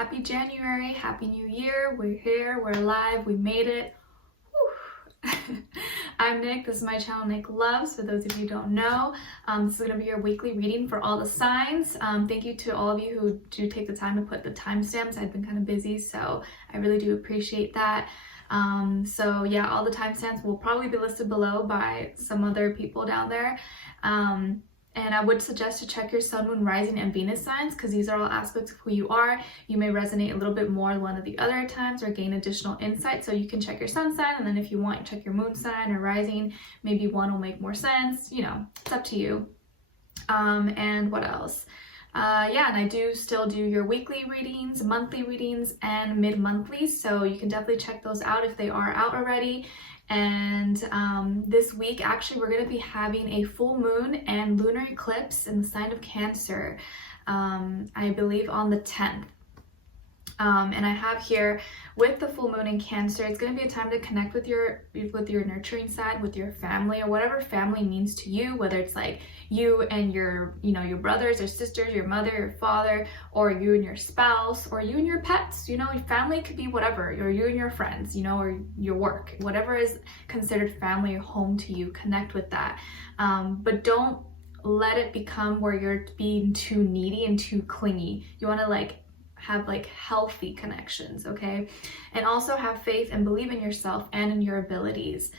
Happy January, happy new year. We're here, we're alive, we made it. I'm Nick, this is my channel NicLoves. For those of you who don't know, this is going to be your weekly reading for all the signs. Thank you to all of you who do take the time to put the timestamps. I've been kind of busy, so I really do appreciate that. So yeah, all the timestamps will probably be listed below by some other people down there. And I would suggest to check your sun, moon, rising, and Venus signs, because these are all aspects of who you are. You may resonate a little bit more one of the other times or gain additional insight. So you can check your sun sign, and then if you want, check your moon sign or rising. Maybe one will make more sense. You know, it's up to you. And what else? Yeah, and I do still do your weekly readings, monthly readings, and mid-monthly. So you can definitely check those out if they are out already. And this week, actually, we're going to be having a full moon and lunar eclipse in the sign of Cancer, I believe on the 10th. And I have here with the full moon in Cancer, it's going to be a time to connect with your nurturing side, with your family, or whatever family means to you, whether it's like you and your brothers or sisters, your mother, your father, or you and your spouse, or you and your pets. Your family could be whatever, or you and your friends, or your work, whatever is considered family or home to you. Connect with that, but don't let it become where you're being too needy and too clingy. You want to have healthy connections, okay? And also have faith and believe in yourself and in your abilities.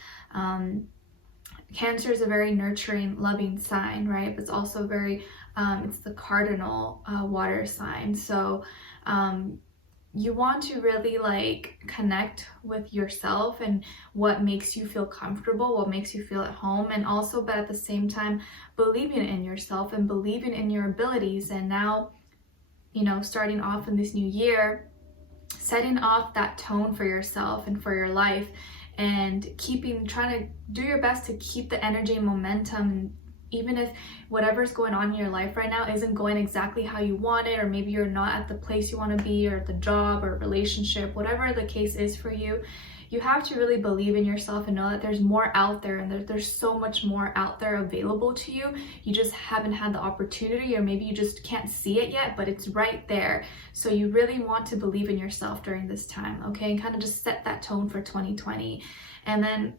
Cancer is a very nurturing, loving sign, right? But it's also very, it's the cardinal water sign. So you want to really connect with yourself and what makes you feel comfortable, what makes you feel at home, and also, but at the same time, believing in yourself and believing in your abilities. And now, starting off in this new year, setting off that tone for yourself and for your life, and trying to do your best to keep the energy and momentum. And even if whatever's going on in your life right now isn't going exactly how you want it, or maybe you're not at the place you want to be, or the job or relationship, whatever the case is for you, you have to really believe in yourself and know that there's more out there, and there's so much more out there available to you. You just haven't had the opportunity, or maybe you just can't see it yet, but it's right there. So you really want to believe in yourself during this time, okay? And kind of just set that tone for 2020. And then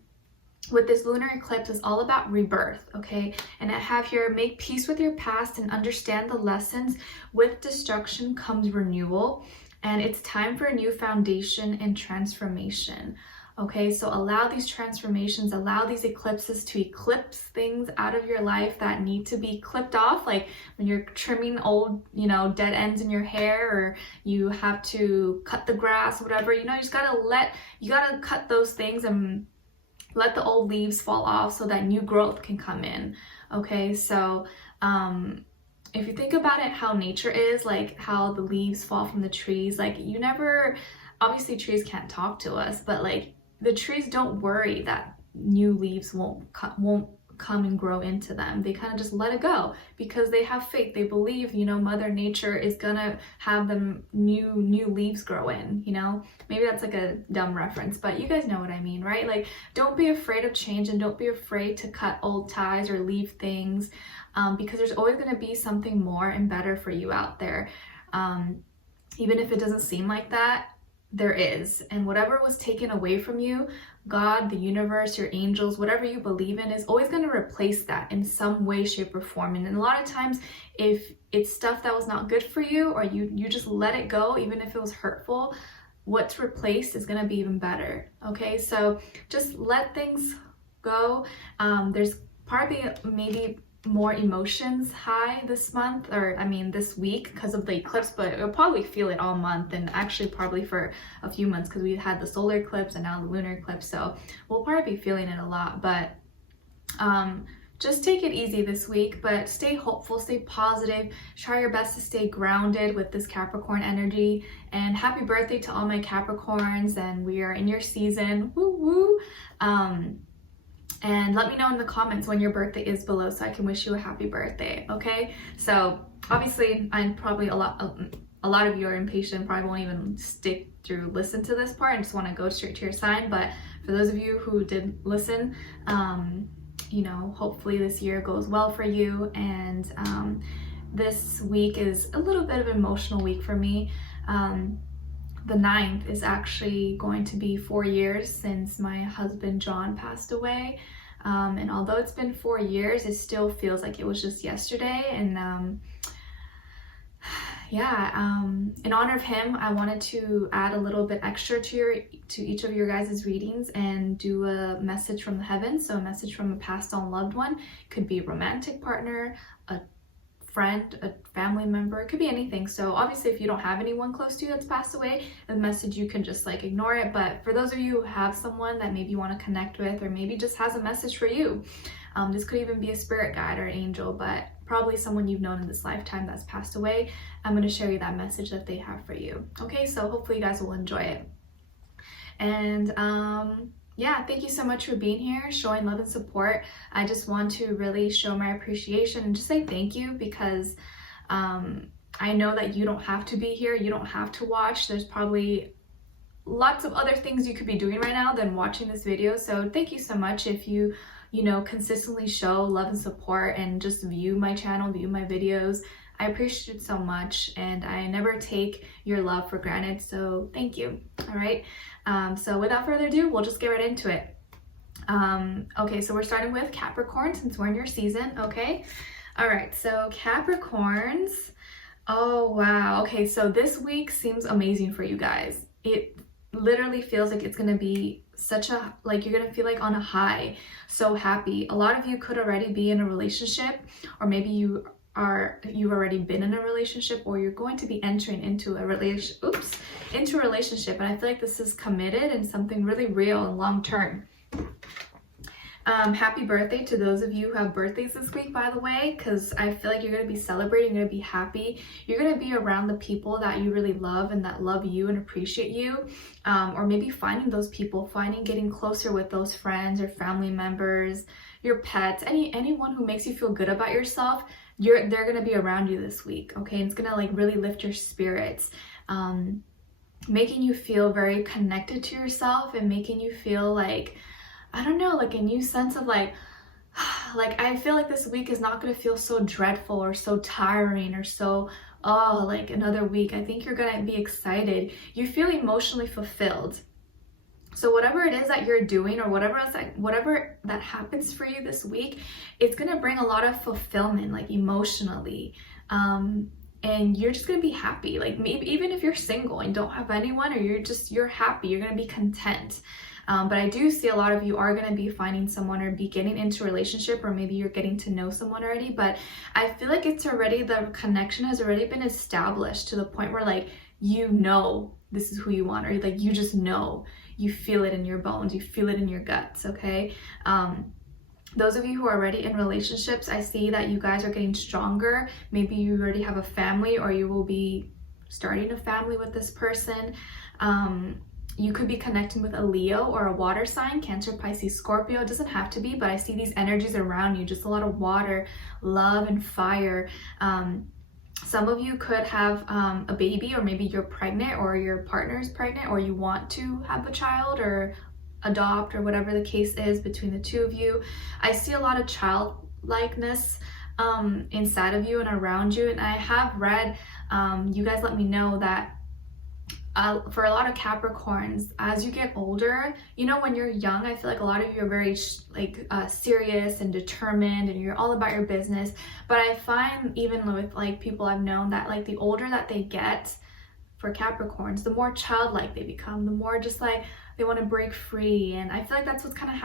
with this lunar eclipse, it's all about rebirth, okay? And I have here, make peace with your past and understand the lessons. With destruction comes renewal. And it's time for a new foundation and transformation. Okay, so allow these transformations, allow these eclipses to eclipse things out of your life that need to be clipped off. Like when you're trimming old, dead ends in your hair, or you have to cut the grass, whatever, you just gotta cut those things and let the old leaves fall off so that new growth can come in. Okay, so, if you think about it, how nature is, how the leaves fall from the trees, obviously trees can't talk to us, but the trees don't worry that new leaves won't come and grow into them. They kind of just let it go because they have faith. They believe, Mother Nature is gonna have them new leaves grow in, Maybe that's a dumb reference, but you guys know what I mean, right? Don't be afraid of change, and don't be afraid to cut old ties or leave things, because there's always gonna be something more and better for you out there. Even if it doesn't seem like that, there is. And whatever was taken away from you, God, the universe, your angels, whatever you believe in, is always going to replace that in some way, shape, or form. And a lot of times, if it's stuff that was not good for you, or you just let it go, even if it was hurtful, what's replaced is going to be even better. Okay, so just let things go. There's probably maybe more emotions high this month, or this week, because of the eclipse, but you'll probably feel it all month, and actually probably for a few months, because we had the solar eclipse and now the lunar eclipse, so we'll probably be feeling it a lot. But just take it easy this week, but stay hopeful, stay positive, try your best to stay grounded with this Capricorn energy. And happy birthday to all my Capricorns, and we are in your season, woo woo. And let me know in the comments when your birthday is below, so I can wish you a happy birthday, okay? So obviously, I'm probably a lot of you are impatient, probably won't even stick through listen to this part and just want to go straight to your sign. But for those of you who did listen, hopefully this year goes well for you. And this week is a little bit of an emotional week for me. The 9th is actually going to be 4 years since my husband John passed away. And although it's been 4 years, it still feels like it was just yesterday. And in honor of him, I wanted to add a little bit extra to each of your guys' readings and do a message from the heavens. So a message from a passed on loved one. Could be a romantic partner, a friend, a family member, it could be anything. So obviously if you don't have anyone close to you that's passed away, the message, you can just like ignore it. But for those of you who have someone that maybe you want to connect with, or maybe just has a message for you, this could even be a spirit guide or an angel, but probably someone you've known in this lifetime that's passed away. I'm going to share you that message that they have for you. Okay, so hopefully you guys will enjoy it. And yeah, thank you so much for being here, showing love and support. I just want to really show my appreciation and just say thank you, because I know that you don't have to be here, you don't have to watch. There's probably lots of other things you could be doing right now than watching this video. So thank you so much if you consistently show love and support and just view my channel, view my videos. I appreciate it so much, and I never take your love for granted, so thank you. All right, so without further ado, we'll just get right into it. Okay, so we're starting with Capricorn since we're in your season. Okay, all right, so Capricorns, oh wow. Okay, so this week seems amazing for you guys. It literally feels like it's gonna be such a, like, you're gonna feel like on a high, so happy. A lot of you could already be in a relationship, or maybe you've already been in a relationship, or you're going to be entering into a relationship, and I feel like this is committed and something really real and long term. Happy birthday to those of you who have birthdays this week, by the way, because I feel like you're going to be celebrating, you're going to be happy, you're going to be around the people that you really love and that love you and appreciate you, or maybe finding those people, getting closer with those friends or family members, your pets, anyone who makes you feel good about yourself. They're going to be around you this week, okay? And it's going to like really lift your spirits, making you feel very connected to yourself and making you feel like, I don't know, like a new sense of like I feel like this week is not going to feel so dreadful or so tiring or so, oh, like another week. I think you're going to be excited. You feel emotionally fulfilled. So whatever it is that you're doing, or whatever that happens for you this week, it's going to bring a lot of fulfillment, like emotionally. And you're just going to be happy. Like maybe even if you're single and don't have anyone, or you're happy, you're going to be content. But I do see a lot of you are going to be finding someone or be getting into a relationship, or maybe you're getting to know someone already. But I feel like the connection has already been established to the point where like, this is who you want, or like you just know, you feel it in your bones, you feel it in your guts, okay? Those of you who are already in relationships, I see that you guys are getting stronger. Maybe you already have a family, or you will be starting a family with this person. You could be connecting with a Leo or a water sign, Cancer, Pisces, Scorpio. It doesn't have to be, but I see these energies around you, just a lot of water, love, and fire. Some of you could have a baby, or maybe you're pregnant, or your partner is pregnant, or you want to have a child or adopt, or whatever the case is between the two of you. I see a lot of childlikeness inside of you and around you. And I have read, you guys let me know that for a lot of Capricorns, as you get older, when you're young, I feel like a lot of you are very serious and determined, and you're all about your business. But I find even with like people I've known that like the older that they get, for Capricorns, the more childlike they become, the more just like they want to break free. And I feel like that's what's kind of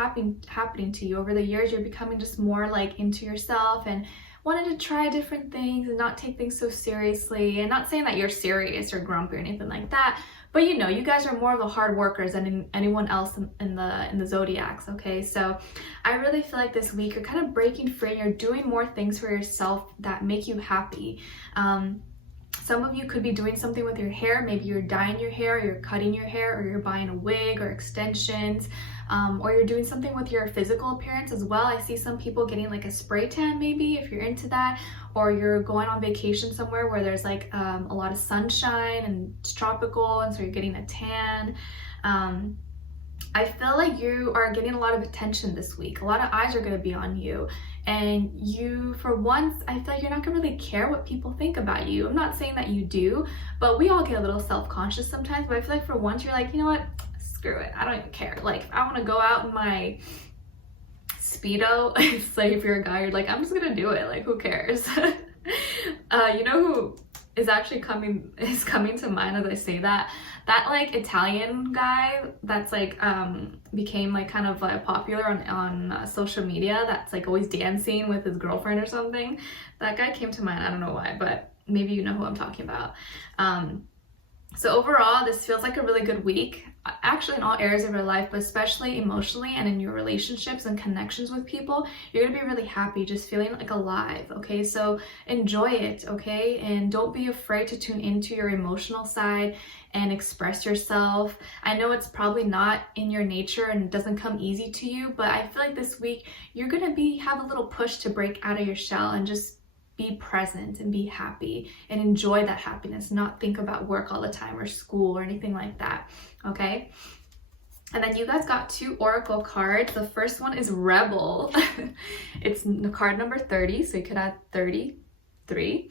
happening to you over the years. You're becoming just more like into yourself and wanted to try different things and not take things so seriously. And not saying that you're serious or grumpy or anything like that, but you guys are more of the hard workers than anyone else in the zodiacs, okay? So I really feel like this week you're kind of breaking free, and you're doing more things for yourself that make you happy. Some of you could be doing something with your hair. Maybe you're dyeing your hair, or you're cutting your hair, or you're buying a wig or extensions, or you're doing something with your physical appearance as well. I see some people getting like a spray tan, maybe, if you're into that, or you're going on vacation somewhere where there's like a lot of sunshine and it's tropical, and so you're getting a tan. I feel like you are getting a lot of attention this week. A lot of eyes are going to be on you, and you, for once, I feel like you're not gonna really care what people think about you. I'm not saying that you do, but we all get a little self-conscious sometimes, but I feel like for once you're like, you know what, screw it, I don't even care. Like, if I want to go out in my Speedo, it's like, if you're a guy, you're like, I'm just gonna do it, like, who cares? You know who is actually coming to mind as I say that? That like Italian guy that's like became like kind of popular on social media, that's like always dancing with his girlfriend or something. That guy came to mind. I don't know why, but maybe you know who I'm talking about. So overall, this feels like a really good week, actually in all areas of your life, but especially emotionally and in your relationships and connections with people. You're gonna be really happy, just feeling like alive, okay? So enjoy it, okay? And don't be afraid to tune into your emotional side and express yourself. I know it's probably not in your nature and it doesn't come easy to you, but I feel like this week you're gonna have a little push to break out of your shell and just be present and be happy and enjoy that happiness, not think about work all the time or school or anything like that, okay? And then you guys got 2 oracle cards. The first one is Rebel. It's the card number 30, so you could add 33.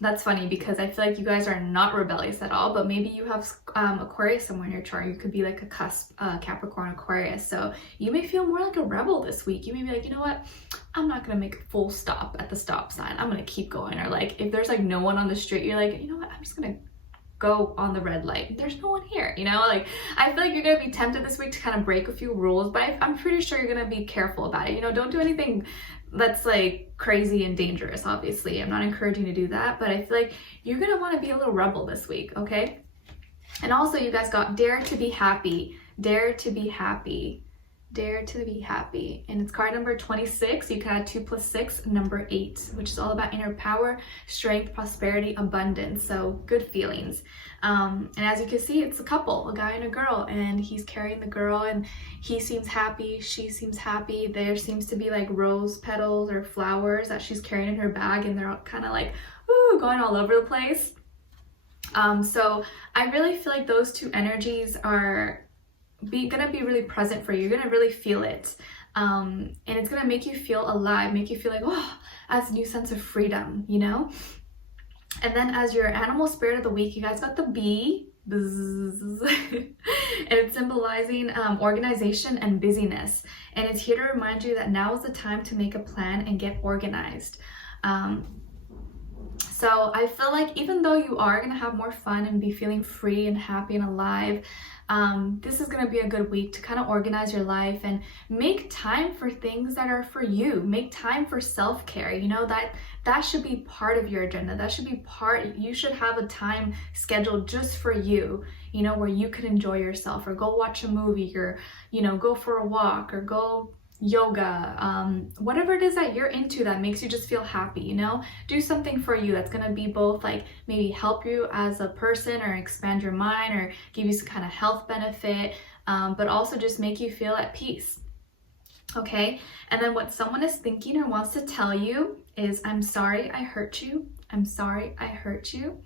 That's funny because I feel like you guys are not rebellious at all, but maybe you have Aquarius somewhere in your chart. You could be like a cusp Capricorn Aquarius. So you may feel more like a rebel this week. You may be like, you know what? I'm not going to make a full stop at the stop sign. I'm going to keep going. Or like if there's like no one on the street, you're like, you know what? I'm just going to go on the red light. There's no one here, you know? Like, I feel like you're going to be tempted this week to kind of break a few rules, but I'm pretty sure you're going to be careful about it. You know, don't do anything that's like crazy and dangerous, obviously. I'm not encouraging you to do that, but I feel like you're going to want to be a little rebel this week, okay? And also you guys got Dare to be Happy. Dare to be happy. Dare to be happy. And it's card number 26. You can add 2 + 6, number 8, which is all about inner power, strength, prosperity, abundance. So good feelings. And as you can see, it's a couple, a guy and a girl, and he's carrying the girl and he seems happy, she seems happy. There seems to be like rose petals or flowers that she's carrying in her bag, and they're kind of like, ooh, going all over the place. So I really feel like those 2 energies are gonna be really present for you. You're gonna really feel it, and it's gonna make you feel alive, make you feel like, oh, as a new sense of freedom, you know? And then as your animal spirit of the week, you guys got the bee. And it's symbolizing organization and busyness, and it's here to remind you that now is the time to make a plan and get organized. So I feel like even though you are going to have more fun and be feeling free and happy and alive, this is going to be a good week to kind of organize your life and make time for things that are for you. Make time for self-care. You know, that should be part of your agenda. That should be you should have a time scheduled just for you, you know, where you can enjoy yourself or go watch a movie or, you know, go for a walk or go yoga, whatever it is that you're into that makes you just feel happy, you know? Do something for you that's gonna be both like maybe help you as a person or expand your mind or give you some kind of health benefit, but also just make you feel at peace, okay? And then what someone is thinking or wants to tell you is, I'm sorry I hurt you. I'm sorry I hurt you.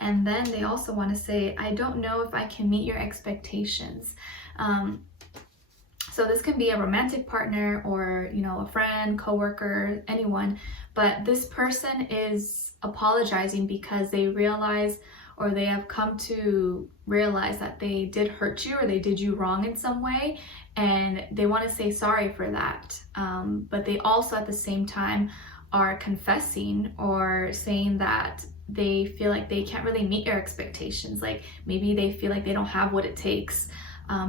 And then they also want to say, I don't know if I can meet your expectations. So this can be a romantic partner or, you know, a friend, coworker, anyone, but this person is apologizing because they realize or they have come to realize that they did hurt you or they did you wrong in some way, and they want to say sorry for that. But they also at the same time are confessing or saying that they feel like they can't really meet your expectations. Like maybe they feel like they don't have what it takes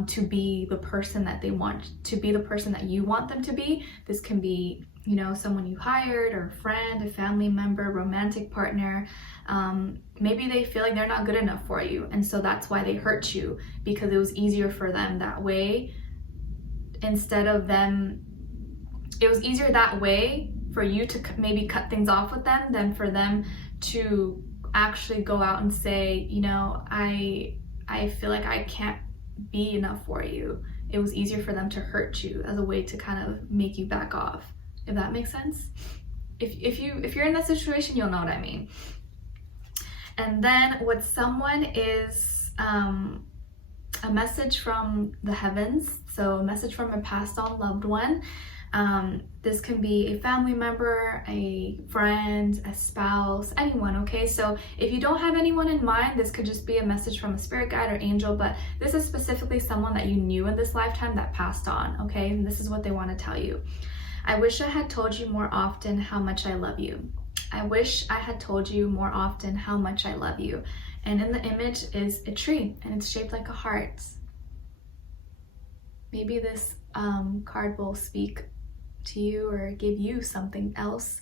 to be the person that they want, to be the person that you want them to be. This can be, you know, someone you hired or a friend, a family member, romantic partner. Maybe they feel like they're not good enough for you, and so that's why they hurt you, because it was easier for them that way. Instead of them, it was easier that way for you to maybe cut things off with them than for them to actually go out and say, you know, I feel like I can't be enough for you. It was easier for them to hurt you as a way to kind of make you back off, if that makes sense. If you're in that situation, you'll know what I mean. And then what someone is a message from the heavens, so a message from a passed on loved one. This can be a family member, a friend, a spouse, anyone, okay? So if you don't have anyone in mind, this could just be a message from a spirit guide or angel, but this is specifically someone that you knew in this lifetime that passed on, okay? And this is what they want to tell you. I wish I had told you more often how much I love you. I wish I had told you more often how much I love you. And in the image is a tree, and it's shaped like a heart. Maybe this card will speak to you or give you something else.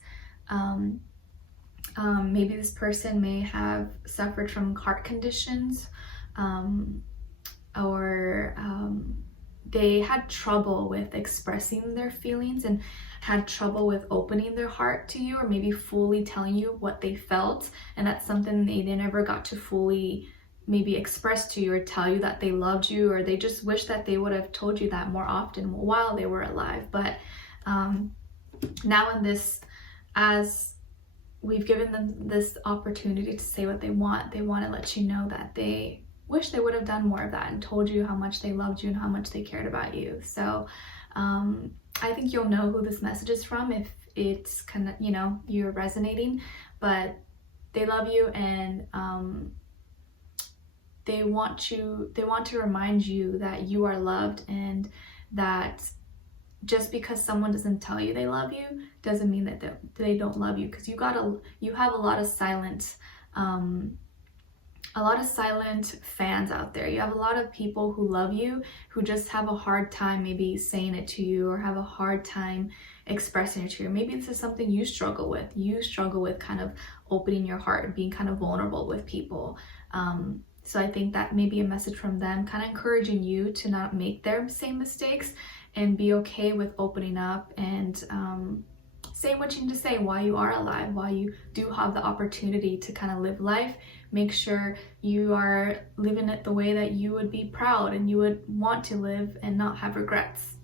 Maybe this person may have suffered from heart conditions, or they had trouble with expressing their feelings and had trouble with opening their heart to you, or maybe fully telling you what they felt, and that's something they never got to fully maybe express to you or tell you that they loved you, or they just wish that they would have told you that more often while they were alive. But now in this, as we've given them this opportunity to say what they want to let you know that they wish they would have done more of that and told you how much they loved you and how much they cared about you. So I think you'll know who this message is from if it's kind of, you know, you're resonating, but they love you, and they want to remind you that you are loved, and that just because someone doesn't tell you they love you doesn't mean that they don't love you, because you have a lot of silent fans out there. You have a lot of people who love you who just have a hard time maybe saying it to you, or have a hard time expressing it to you. Maybe this is something you struggle with. You struggle with kind of opening your heart and being kind of vulnerable with people. So I think that may be a message from them, kind of encouraging you to not make their same mistakes and be okay with opening up and saying what you need to say while you are alive, while you do have the opportunity to kind of live life. Make sure you are living it the way that you would be proud and you would want to live and not have regrets.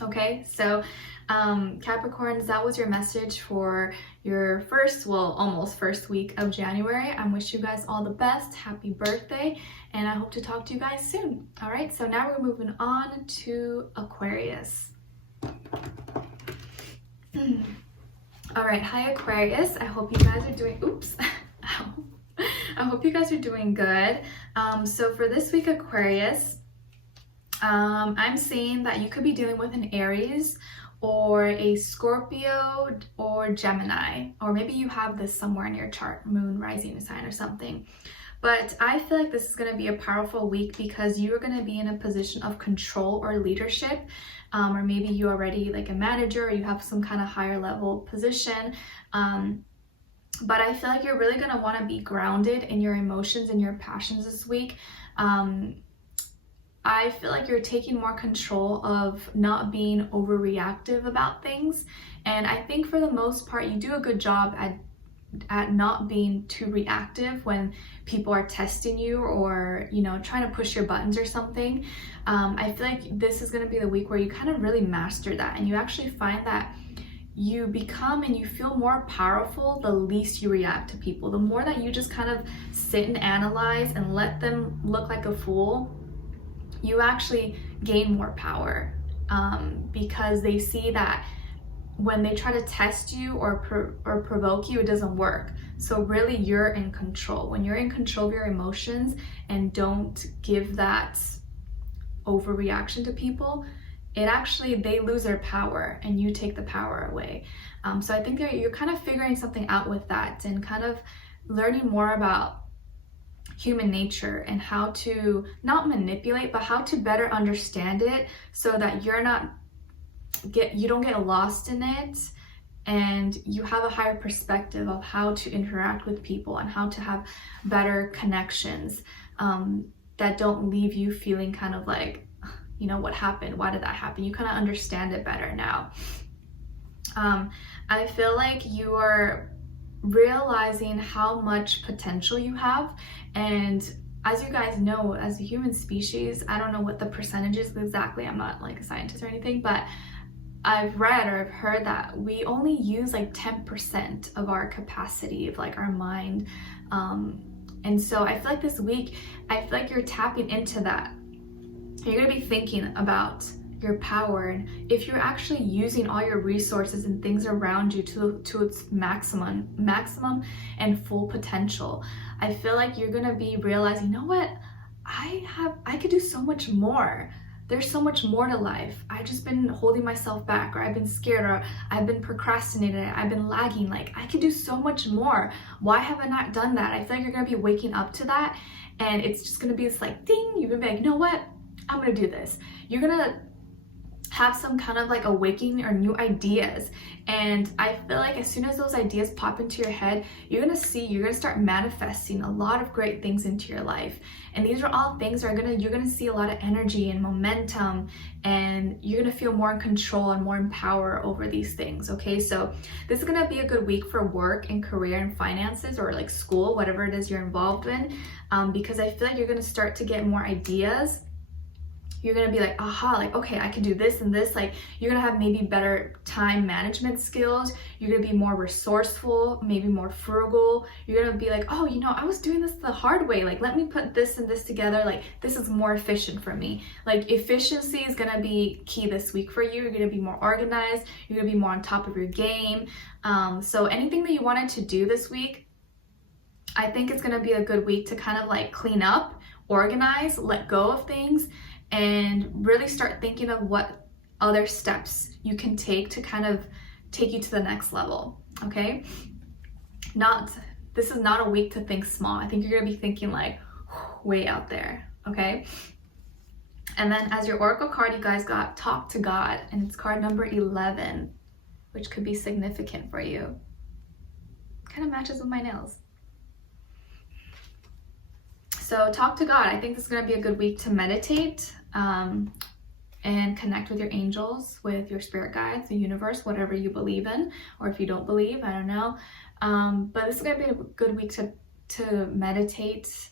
Okay, so Capricorns, that was your message for your almost first week of January. I wish you guys all the best. Happy birthday, and I hope to talk to you guys soon. All right, so now we're moving on to Aquarius. All right, hi Aquarius. I hope you guys are doing, I hope you guys are doing good. So for this week, Aquarius, I'm seeing that you could be dealing with an Aries or a Scorpio or Gemini, or maybe you have this somewhere in your chart, moon, rising sign or something. But I feel like this is going to be a powerful week because you are going to be in a position of control or leadership, or maybe you're already like a manager, or you have some kind of higher level position. But I feel like you're really going to want to be grounded in your emotions and your passions this week. I feel like you're taking more control of not being overreactive about things. And I think for the most part, you do a good job at not being too reactive when people are testing you or, you know, trying to push your buttons or something. I feel like this is going to be the week where you kind of really master that, and you actually find that you become and you feel more powerful the least you react to people. The more that you just kind of sit and analyze and let them look like a fool, you actually gain more power, because they see that when they try to test you or provoke you, it doesn't work. So really you're in control. When you're in control of your emotions and don't give that overreaction to people, they lose their power and you take the power away. So I think you're kind of figuring something out with that and kind of learning more about human nature and how to not manipulate, but how to better understand it so that you don't get lost in it, and you have a higher perspective of how to interact with people and how to have better connections that don't leave you feeling kind of like, you know, what happened? Why did that happen? You kind of understand it better now. I feel like you are realizing how much potential you have, and as you guys know, as a human species, I don't know what the percentage is exactly, I'm not like a scientist or anything, but I've read or I've heard that we only use like 10% of our capacity of like our mind, and so I feel like this week, I feel like you're tapping into that. You're gonna be thinking about your power, and if you're actually using all your resources and things around you to its maximum and full potential, I feel like you're gonna be realizing, you know what, I could do so much more. There's so much more to life. I've just been holding myself back, or I've been scared, or I've been procrastinating, I've been lagging. Like, I could do so much more. Why have I not done that? I feel like you're gonna be waking up to that, and it's just gonna be this like ding. You're gonna be like, you know what? I'm gonna do this. You're gonna have some kind of like awakening or new ideas, and I feel like as soon as those ideas pop into your head, you're gonna start manifesting a lot of great things into your life. And these are all things that you're gonna see a lot of energy and momentum, and you're gonna feel more in control and more in power over these things. Okay, so this is gonna be a good week for work and career and finances, or like school, whatever it is you're involved in, because I feel like you're gonna start to get more ideas. You're gonna be like, aha, like, okay, I can do this and this. Like, you're gonna have maybe better time management skills. You're gonna be more resourceful, maybe more frugal. You're gonna be like, oh, you know, I was doing this the hard way. Like, let me put this and this together. Like, this is more efficient for me. Like, efficiency is gonna be key this week for you. You're gonna be more organized. You're gonna be more on top of your game. So anything that you wanted to do this week, I think it's gonna be a good week to kind of like clean up, organize, let go of things, and really start thinking of what other steps you can take to kind of take you to the next level. Okay, this is not a week to think small. I think you're gonna be thinking like way out there. Okay, and then as your oracle card, you guys got Talk to God, and it's card number 11, which could be significant for you. Kind of matches with my nails. So talk to God. I think this is going to be a good week to meditate and connect with your angels, with your spirit guides, the universe, whatever you believe in, or if you don't believe, I don't know. But this is going to be a good week to meditate,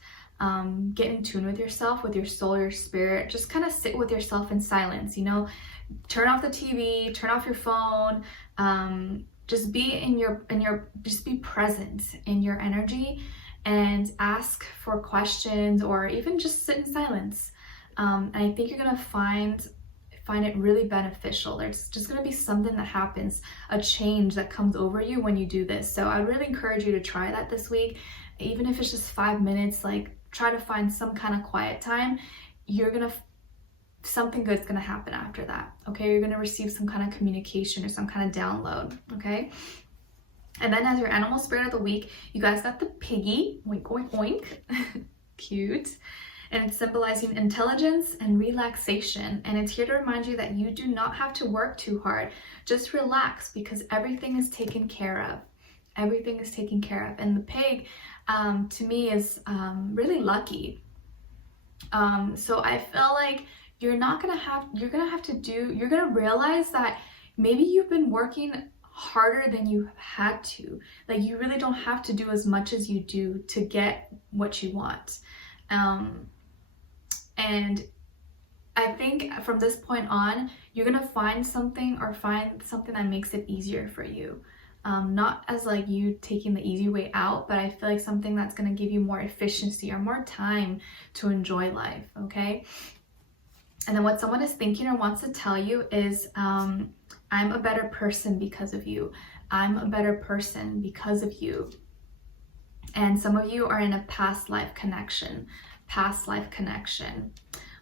get in tune with yourself, with your soul, your spirit. Just kind of sit with yourself in silence, you know, turn off the TV, turn off your phone, just be just be present in your energy, and ask for questions, or even just sit in silence. And I think you're gonna find it really beneficial. There's just gonna be something that happens, a change that comes over you when you do this. So I really encourage you to try that this week. Even if it's just 5 minutes, like try to find some kind of quiet time. Something good's gonna happen after that. Okay, you're gonna receive some kind of communication or some kind of download. Okay. And then as your animal spirit of the week, you guys got the piggy, oink, oink, oink, cute. And it's symbolizing intelligence and relaxation. And it's here to remind you that you do not have to work too hard. Just relax, because everything is taken care of. Everything is taken care of. And the pig, to me, is really lucky. So I feel like you're gonna realize that maybe you've been working harder than you had to. Like, you really don't have to do as much as you do to get what you want. And I think from this point on, you're gonna find something that makes it easier for you. Not as like you taking the easy way out, but I feel like something that's gonna give you more efficiency or more time to enjoy life. Okay. And then what someone is thinking or wants to tell you is, I'm a better person because of you. I'm a better person because of you. And some of you are in a past life connection.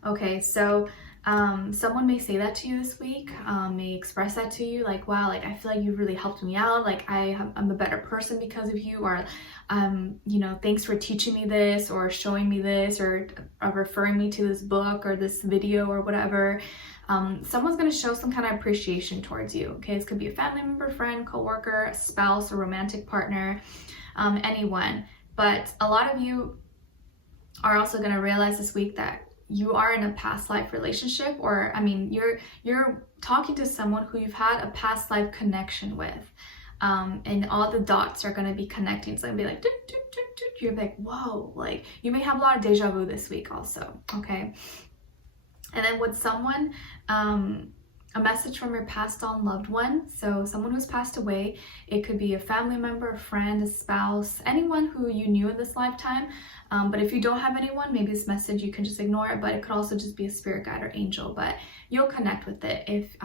Okay, so someone may say that to you this week, may express that to you, like, wow, like, I feel like you really helped me out. Like, I'm a better person because of you, or, you know, thanks for teaching me this, or showing me this, or referring me to this book or this video or whatever. Someone's going to show some kind of appreciation towards you. Okay, this could be a family member, friend, coworker, a spouse, a romantic partner, anyone. But a lot of you are also going to realize this week that you are in a past life relationship, or I mean, you're talking to someone who you've had a past life connection with, and all the dots are going to be connecting. It's going to be like, you're like, whoa, like, you may have a lot of deja vu this week also. Okay. And then with someone, a message from your passed on loved one, so someone who's passed away. It could be a family member, a friend, a spouse, anyone who you knew in this lifetime. But if you don't have anyone, maybe this message you can just ignore it, but it could also just be a spirit guide or angel, but you'll connect with it if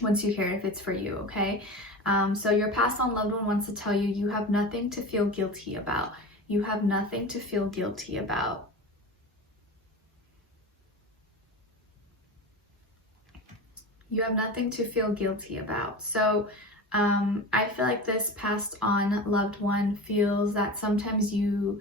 once you hear it, if it's for you, okay? So your passed on loved one wants to tell you, you have nothing to feel guilty about. You have nothing to feel guilty about. You have nothing to feel guilty about. So I feel like this passed on loved one feels that sometimes you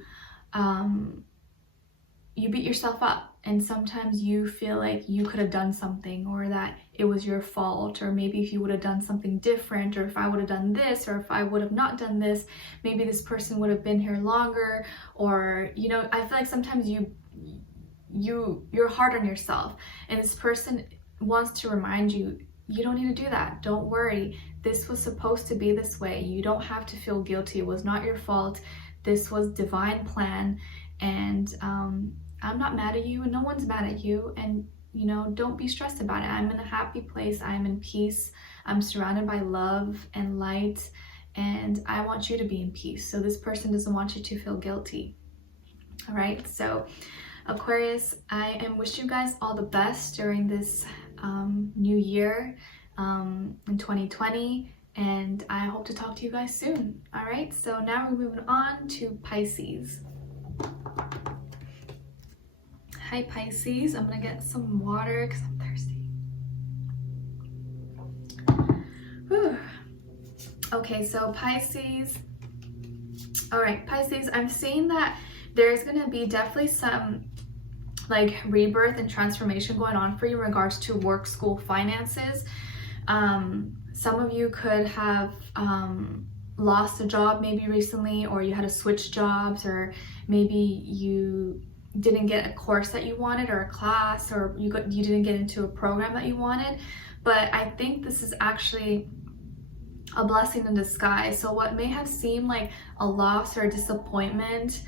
beat yourself up, and sometimes you feel like you could have done something, or that it was your fault, or maybe if you would have done something different, or if I would have done this, or if I would have not done this, maybe this person would have been here longer. Or, you know, I feel like sometimes you're hard on yourself, and this person wants to remind you, you don't need to do that. Don't worry. This was supposed to be this way. You don't have to feel guilty. It was not your fault. This was divine plan, and I'm not mad at you, and no one's mad at you, and you know, don't be stressed about it. I'm in a happy place. I'm in peace. I'm surrounded by love and light, and I want you to be in peace. So this person doesn't want you to feel guilty. All right, so Aquarius, I am wishing you guys all the best during this new year in 2020, and I hope to talk to you guys soon. All right, so now we're moving on to Pisces. Hi Pisces, I'm gonna get some water because I'm thirsty. Whew. Okay, so Pisces. All right, Pisces, I'm seeing that there's gonna be definitely some like rebirth and transformation going on for you in regards to work, school, finances. Some of you could have lost a job maybe recently, or you had to switch jobs, or maybe you didn't get a course that you wanted, or a class, or you didn't get into a program that you wanted. But I think this is actually a blessing in disguise. So what may have seemed like a loss or a disappointment,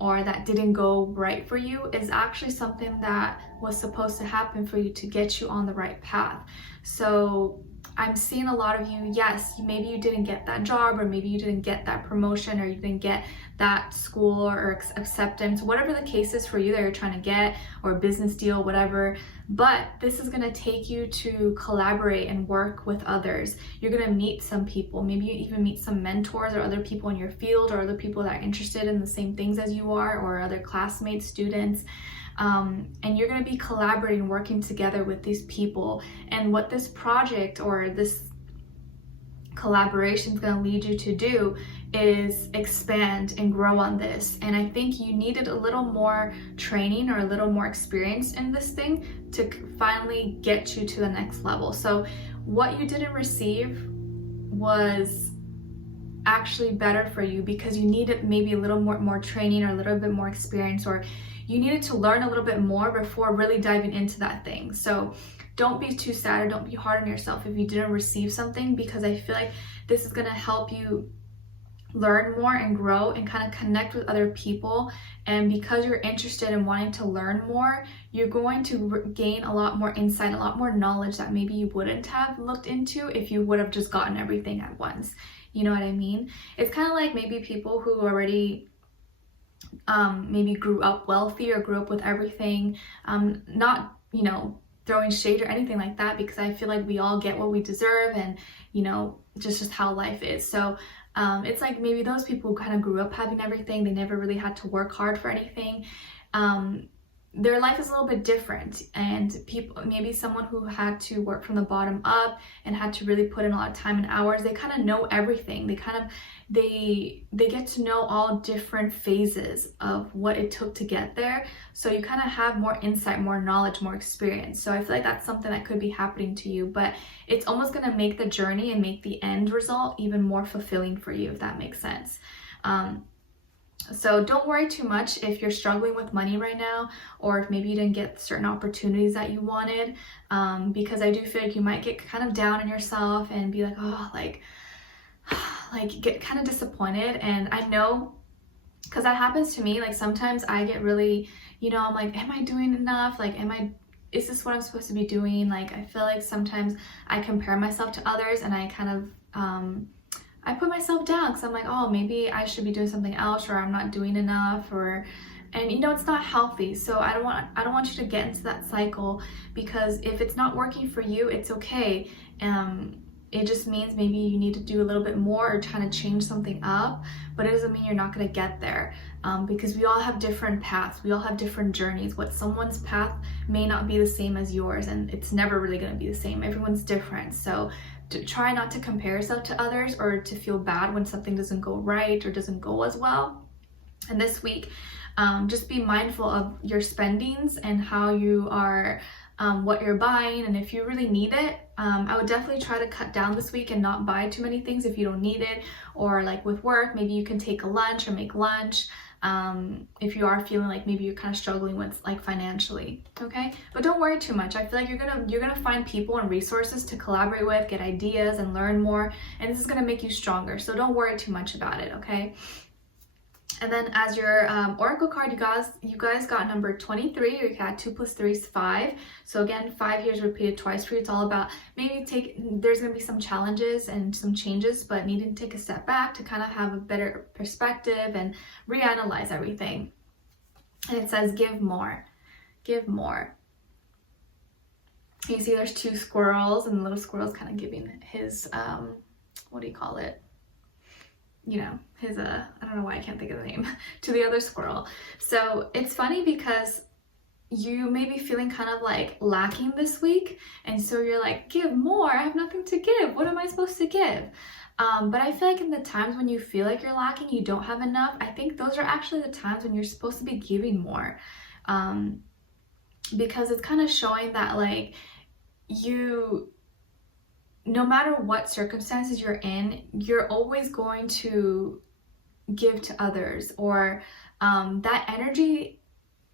or that didn't go right for you, is actually something that was supposed to happen for you to get you on the right path. So I'm seeing a lot of you, yes, maybe you didn't get that job, or maybe you didn't get that promotion, or you didn't get that school or acceptance, whatever the case is for you that you're trying to get, or a business deal, whatever. But this is going to take you to collaborate and work with others. You're going to meet some people, maybe you even meet some mentors or other people in your field, or other people that are interested in the same things as you are, or other classmates, students. And you're going to be collaborating, working together with these people. And what this project or this collaboration is going to lead you to do is expand and grow on this. And I think you needed a little more training or a little more experience in this thing to finally get you to the next level. So what you didn't receive was actually better for you, because you needed maybe a little more training, or a little bit more experience, or you needed to learn a little bit more before really diving into that thing. So don't be too sad, or don't be hard on yourself if you didn't receive something, because I feel like this is going to help you learn more and grow and kind of connect with other people. And because you're interested in wanting to learn more, you're going to gain a lot more insight, a lot more knowledge that maybe you wouldn't have looked into if you would have just gotten everything at once. You know what I mean? It's kind of like maybe people who already maybe grew up wealthy, or grew up with everything, not, you know, throwing shade or anything like that, because I feel like we all get what we deserve, and you know, just how life is. So it's like maybe those people who kind of grew up having everything, they never really had to work hard for anything. Their life is a little bit different, and people, maybe someone who had to work from the bottom up and had to really put in a lot of time and hours, they kind of know everything. They get to know all different phases of what it took to get there. So you kind of have more insight, more knowledge, more experience. So I feel like that's something that could be happening to you, but it's almost going to make the journey and make the end result even more fulfilling for you, if that makes sense. So don't worry too much if you're struggling with money right now, or if maybe you didn't get certain opportunities that you wanted, because I do feel like you might get kind of down on yourself and be like, oh, like get kind of disappointed. And I know, because that happens to me, like sometimes I get really, you know, I'm like, am I doing enough? Like, am I is this what I'm supposed to be doing? Like, I feel like sometimes I compare myself to others, and I kind of I put myself down because I'm like, oh, maybe I should be doing something else, or I'm not doing enough, and you know, it's not healthy. So I don't want you to get into that cycle, because if it's not working for you, it's okay. It just means maybe you need to do a little bit more or trying to change something up, but it doesn't mean you're not going to get there, because we all have different paths, we all have different journeys. What someone's path may not be the same as yours, and it's never really going to be the same. Everyone's different. So to try not to compare yourself to others, or to feel bad when something doesn't go right or doesn't go as well. And this week, just be mindful of your spendings and how you are, what you're buying, and if you really need it, I would definitely try to cut down this week and not buy too many things if you don't need it. Or like with work, maybe you can take a lunch or make lunch, if you are feeling like maybe you're kind of struggling with like financially, okay? But don't worry too much. I feel like you're gonna find people and resources to collaborate with, get ideas and learn more, and this is gonna make you stronger. So don't worry too much about it, okay? And then as your oracle card, you guys got number 23. You got 2 + 3 is 5. So again, 5 years repeated twice for you. It's all about maybe there's going to be some challenges and some changes, but needing to take a step back to kind of have a better perspective and reanalyze everything. And it says, give more. Give more. You see there's 2 squirrels, and the little squirrel's kind of giving his, what do you call it? You know, his, I don't know why I can't think of the name, to the other squirrel. So it's funny because you may be feeling kind of like lacking this week. And so you're like, give more, I have nothing to give. What am I supposed to give? But I feel like in the times when you feel like you're lacking, you don't have enough, I think those are actually the times when you're supposed to be giving more. Because it's kind of showing that like no matter what circumstances you're in, you're always going to give to others, or that energy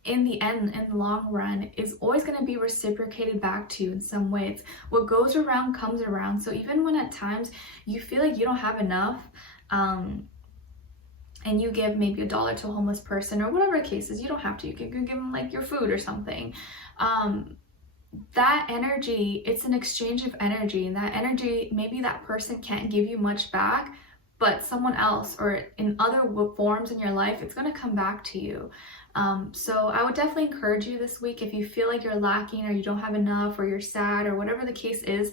in the end, in the long run, is always going to be reciprocated back to you in some way. It's what goes around comes around. So even when at times you feel like you don't have enough, and you give maybe $1 to a homeless person or whatever the case is, you don't have to. You can give them like your food or something. That energy, it's an exchange of energy, and that energy, maybe that person can't give you much back, but someone else or in other forms in your life, it's going to come back to you. So I would definitely encourage you this week, if you feel like you're lacking or you don't have enough or you're sad or whatever the case is,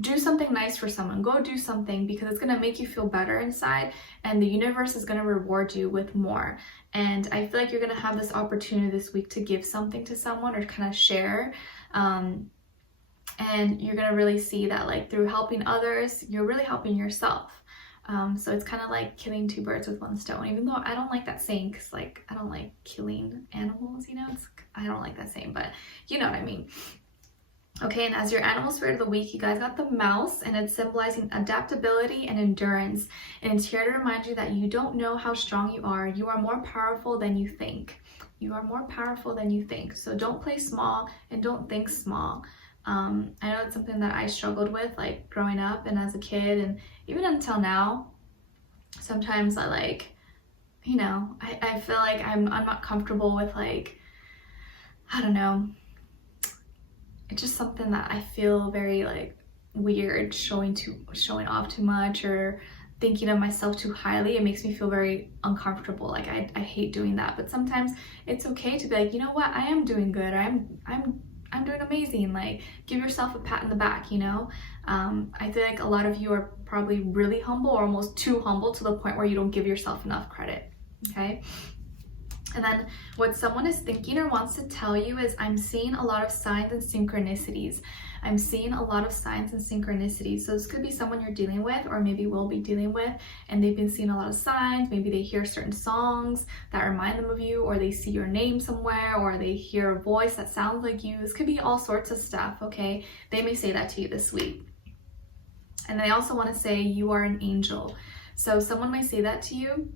do something nice for someone. Go do something, because it's going to make you feel better inside, and the universe is going to reward you with more. And I feel like you're going to have this opportunity this week to give something to someone or kind of share. And you're going to really see that like through helping others, you're really helping yourself. So it's kind of like killing 2 birds with 1 stone, even though I don't like that saying, because like I don't like killing animals, you know, I don't like that saying, but you know what I mean. Okay, and as your animal spirit of the week, you guys got the mouse, and it's symbolizing adaptability and endurance. And it's here to remind you that you don't know how strong you are. You are more powerful than you think. You are more powerful than you think. So don't play small and don't think small. I know it's something that I struggled with, like growing up and as a kid, and even until now. Sometimes I like, you know, I feel like I'm not comfortable with like, I don't know. It's just something that I feel very like weird showing off too much or thinking of myself too highly. It makes me feel very uncomfortable. Like I hate doing that. But sometimes it's okay to be like, you know what, I am doing good. I'm doing amazing. Like give yourself a pat in the back, you know. I feel like a lot of you are probably really humble or almost too humble to the point where you don't give yourself enough credit. Okay. And then what someone is thinking or wants to tell you is, I'm seeing a lot of signs and synchronicities. I'm seeing a lot of signs and synchronicities. So this could be someone you're dealing with, or maybe will be dealing with, and they've been seeing a lot of signs. Maybe they hear certain songs that remind them of you, or they see your name somewhere, or they hear a voice that sounds like you. This could be all sorts of stuff, okay? They may say that to you this week. And they also want to say you are an angel. So someone may say that to you.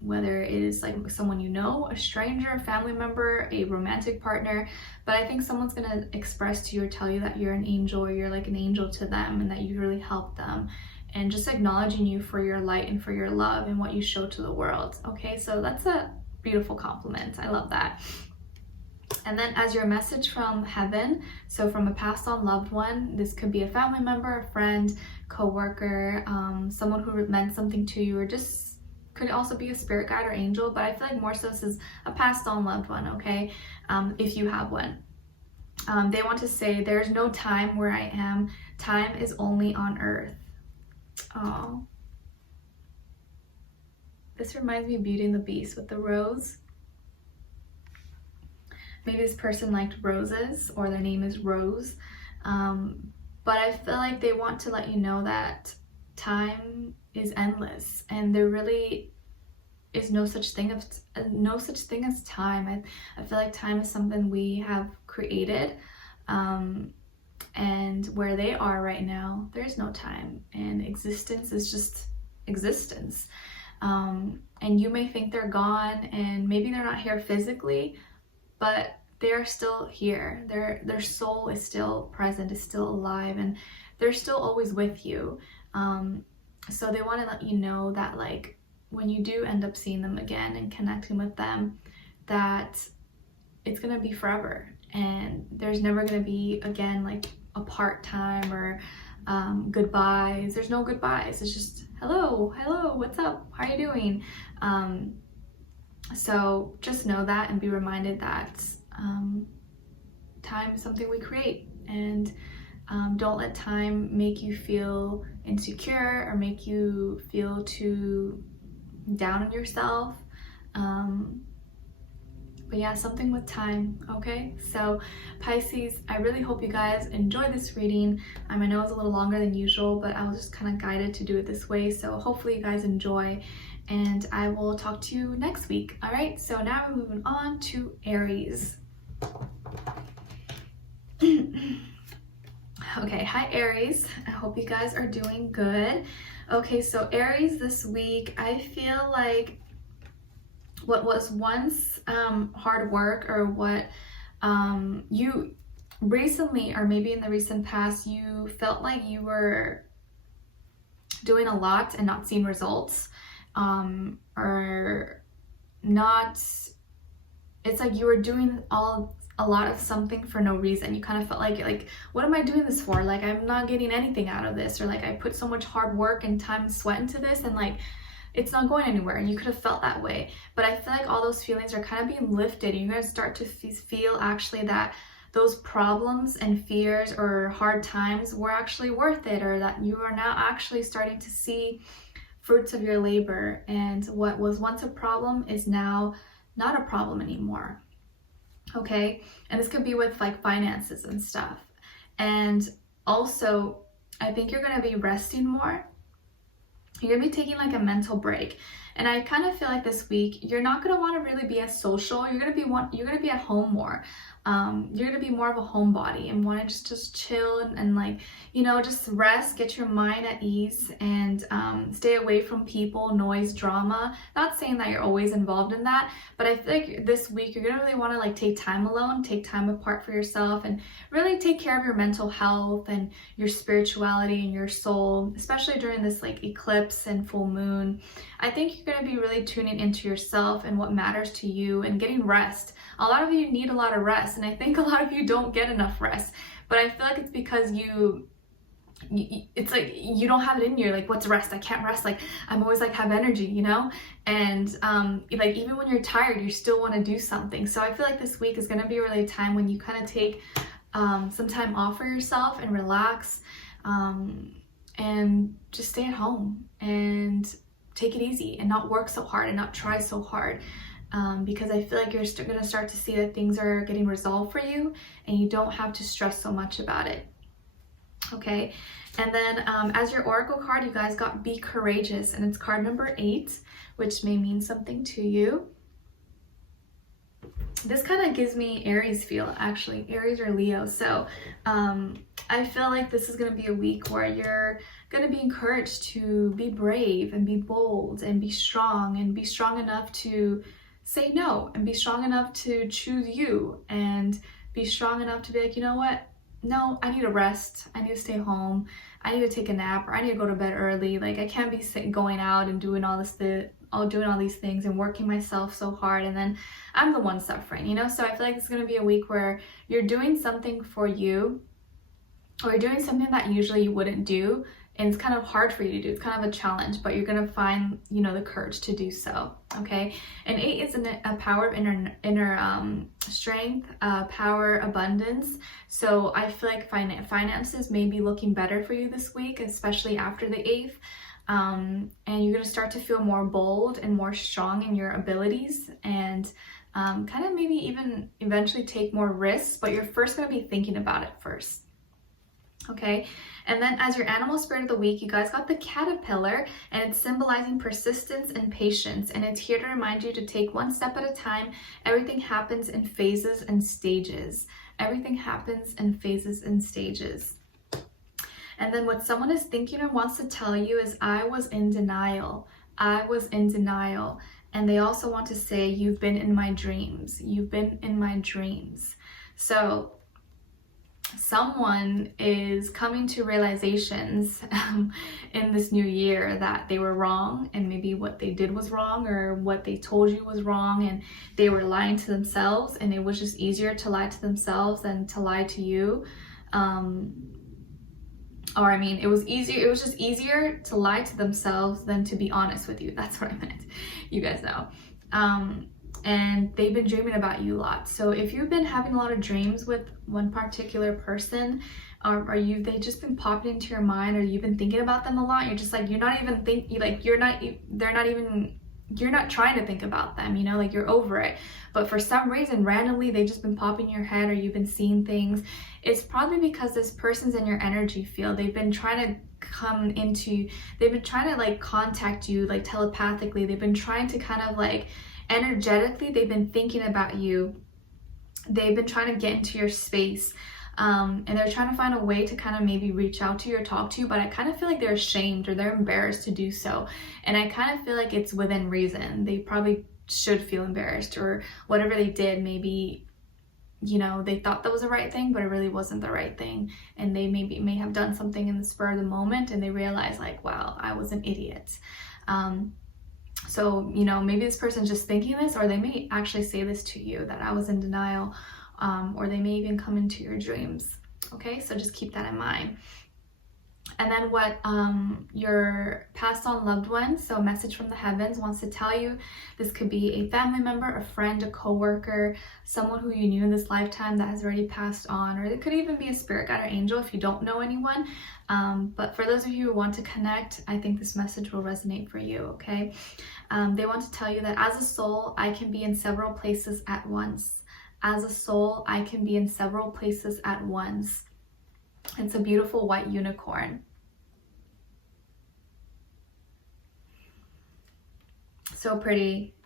Whether it is like someone you know, a stranger, a family member, a romantic partner, but I think someone's gonna express to you or tell you that you're an angel, or you're like an angel to them, and that you really help them, and just acknowledging you for your light and for your love and what you show to the world. Okay, so that's a beautiful compliment. I love that. And then as your message from heaven, so from a passed on loved one, this could be a family member, a friend, co-worker, someone who meant something to you, or just could also be a spirit guide or angel, but I feel like more so this is a passed on loved one, okay? If you have one. They want to say, there's no time where I am. Time is only on earth. Oh. This reminds me of Beauty and the Beast with the rose. Maybe this person liked roses, or their name is Rose. But I feel like they want to let you know that time is endless, and there really is no such thing as time. I feel like time is something we have created, and where they are right now, there's no time, and existence is just existence. And you may think they're gone, and maybe they're not here physically, but they're still here. Their soul is still present, is still alive, and they're still always with you. So they want to let you know that, like, when you do end up seeing them again and connecting with them, that it's gonna be forever, and there's never gonna be again like a part time or goodbyes. There's no goodbyes. It's just hello, what's up, how are you doing? So just know that, and be reminded that time is something we create, and don't let time make you feel insecure or make you feel too down on yourself. But yeah, something with time, okay? So Pisces, I really hope you guys enjoyed this reading. I know it's a little longer than usual, but I was just kind of guided to do it this way. So hopefully you guys enjoy, and I will talk to you next week. All right, so now we're moving on to Aries. Okay, hi Aries. I hope you guys are doing good. Okay, so Aries, this week, I feel like what was once hard work, or what you recently, or maybe in the recent past, you felt like you were doing a lot and not seeing results, or not, it's like you were doing a lot of something for no reason. You kind of felt like, what am I doing this for? Like, I'm not getting anything out of this, or like I put so much hard work and time and sweat into this, and like it's not going anywhere. And you could have felt that way, but I feel like all those feelings are kind of being lifted, and you're going to start to feel actually that those problems and fears or hard times were actually worth it, or that you are now actually starting to see fruits of your labor, and what was once a problem is now not a problem anymore. Okay, and this could be with like finances and stuff. And also, I think you're going to be resting more. You're going to be taking like a mental break. And I kind of feel like this week you're not going to want to really be as social. You're going to be at home more. You're going to be more of a homebody and want to just chill and like, you know, just rest, get your mind at ease, and stay away from people, noise, drama. Not saying that you're always involved in that, but I feel like this week you're going to really want to like take time alone, take time apart for yourself, and really take care of your mental health and your spirituality and your soul, especially during this like eclipse and full moon. I think you're going to be really tuning into yourself and what matters to you, and getting rest. A lot of you need a lot of rest, and I think a lot of you don't get enough rest, but I feel like it's because it's like you don't have it in you. Like, what's rest? I can't rest. Like, I'm always like have energy, you know? And like even when you're tired, you still want to do something. So I feel like this week is going to be really a time when you kind of take some time off for yourself and relax, and just stay at home and take it easy and not work so hard and not try so hard. Because I feel like you're going to start to see that things are getting resolved for you, and you don't have to stress so much about it. Okay, and then as your oracle card, you guys got Be Courageous, and it's card number 8, which may mean something to you. This kind of gives me Aries feel, actually, Aries or Leo. So I feel like this is going to be a week where you're going to be encouraged to be brave and be bold and be strong enough to say no, and be strong enough to choose you, and be strong enough to be like, you know what? No, I need to rest. I need to stay home. I need to take a nap, or I need to go to bed early. Like, I can't be going out and doing all this all doing all these things and working myself so hard, and then I'm the one suffering, you know? So I feel like it's going to be a week where you're doing something for you, or you're doing something that usually you wouldn't do, and it's kind of hard for you to do. It's kind of a challenge, but you're going to find, you know, the courage to do so, okay? And 8 is a power of inner strength, power, abundance. So I feel like finances may be looking better for you this week, especially after the 8th. And you're going to start to feel more bold and more strong in your abilities, and kind of maybe even eventually take more risks, but you're first going to be thinking about it first. Okay, and then as your animal spirit of the week, you guys got the caterpillar, and it's symbolizing persistence and patience, and it's here to remind you to take one step at a time. Everything happens in phases and stages. Everything happens in phases and stages. And then what someone is thinking or wants to tell you is, I was in denial. I was in denial. And they also want to say, you've been in my dreams. You've been in my dreams. So someone is coming to realizations in this new year that they were wrong, and maybe what they did was wrong, or what they told you was wrong, and they were lying to themselves, and it was just easier to lie to themselves than to lie to you. Or I mean, it was just easier to lie to themselves than to be honest with you. That's what I meant. You guys know. And they've been dreaming about you a lot. So if you've been having a lot of dreams with one particular person, or they've just been popping into your mind, or you've been thinking about them a lot, you're just like, you're not trying to think about them, you know, like you're over it. But for some reason, randomly, they've just been popping in your head, or you've been seeing things. It's probably because this person's in your energy field. They've been trying to like contact you, like telepathically. They've been trying to kind of like energetically, they've been thinking about you. They've been trying to get into your space. And they're trying to find a way to kind of maybe reach out to you or talk to you, but I kind of feel like they're ashamed or they're embarrassed to do so. And I kind of feel like it's within reason. They probably should feel embarrassed, or whatever they did, maybe, you know, they thought that was the right thing, but it really wasn't the right thing. And they may have done something in the spur of the moment, and they realize like, wow, I was an idiot. So, you know, maybe this person's just thinking this, or they may actually say this to you, that I was in denial. Or they may even come into your dreams. Okay, so just keep that in mind. And then what your passed on loved one, so a message from the heavens, wants to tell you. This could be a family member, a friend, a co-worker, someone who you knew in this lifetime that has already passed on, or it could even be a spirit guide or angel if you don't know anyone. But for those of you who want to connect, I think this message will resonate for you, okay? They want to tell you that as a soul, I can be in several places at once. As a soul, I can be in several places at once. It's a beautiful white unicorn. So pretty.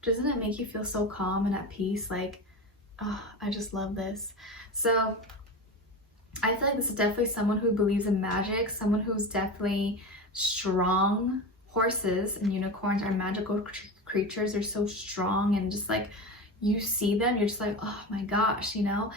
Doesn't it make you feel so calm and at peace? Like, oh, I just love this. So I feel like this is definitely someone who believes in magic, someone who's definitely strong. Horses and unicorns are magical creatures. They're so strong, and just like you see them, you're just like, oh my gosh, you know.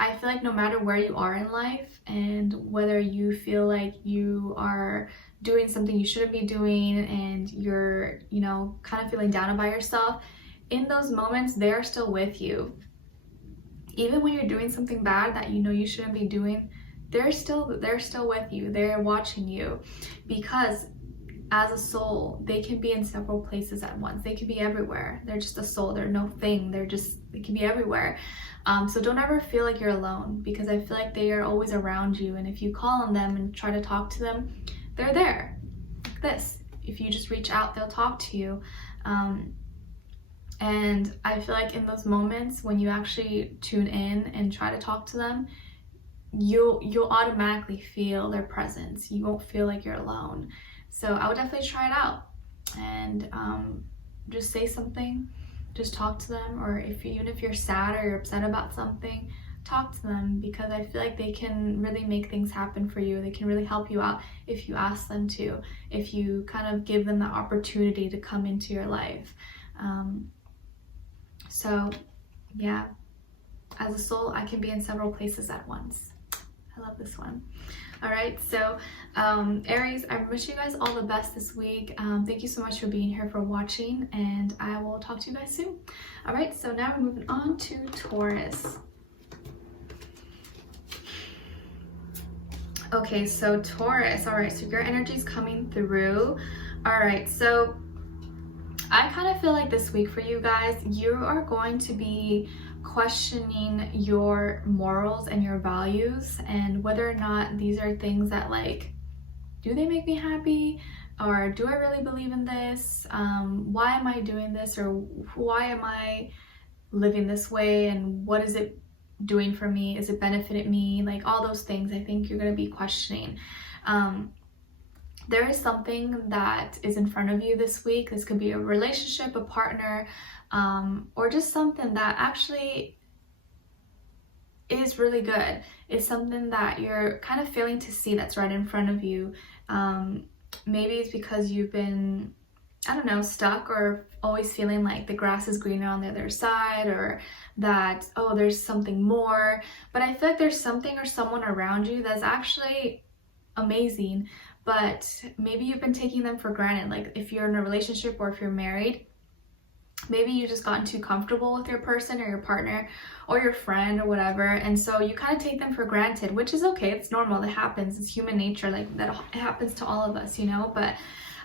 I feel like no matter where you are in life, and whether you feel like you are doing something you shouldn't be doing, and you're, you know, kind of feeling down about yourself, in those moments they're still with you. Even when you're doing something bad that you know you shouldn't be doing, they're still with you. They're watching you, because as a soul, they can be in several places at once. They can be everywhere. They're just a soul. They're no thing. They can be everywhere. So don't ever feel like you're alone, because I feel like they are always around you. And if you call on them and try to talk to them, they're there. Like this. If you just reach out, they'll talk to you. And I feel like in those moments when you actually tune in and try to talk to them, you'll automatically feel their presence. You won't feel like you're alone. So I would definitely try it out, and just say something, just talk to them. Or even if you're sad or you're upset about something, talk to them, because I feel like they can really make things happen for you. They can really help you out if you ask them to, if you kind of give them the opportunity to come into your life. So yeah, as a soul, I can be in several places at once. I love this one. All right, so Aries, I wish you guys all the best this week. Thank you so much for being here, for watching, and I will talk to you guys soon. All right, so now we're moving on to Taurus. Okay, so Taurus, all right, so your energy is coming through. All right, so I kind of feel like this week for you guys, you are going to be questioning your morals and your values, and whether or not these are things that, like, do they make me happy, or do I really believe in this? Why am I doing this, or why am I living this way, and what is it doing for me? Is it benefiting me? Like, all those things I think you're going to be questioning. There is something that is in front of you this week. This could be a relationship, a partner, or just something that actually is really good. It's something that you're kind of failing to see that's right in front of you. Maybe it's because you've been, I don't know, stuck, or always feeling like the grass is greener on the other side, or that, oh, there's something more. But I feel like there's something or someone around you that's actually amazing, but maybe you've been taking them for granted. Like, if you're in a relationship or if you're married, maybe you just gotten too comfortable with your person or your partner or your friend or whatever, and so you kind of take them for granted, which is okay. It's normal. It happens. It's human nature. Like, that it happens to all of us, you know. But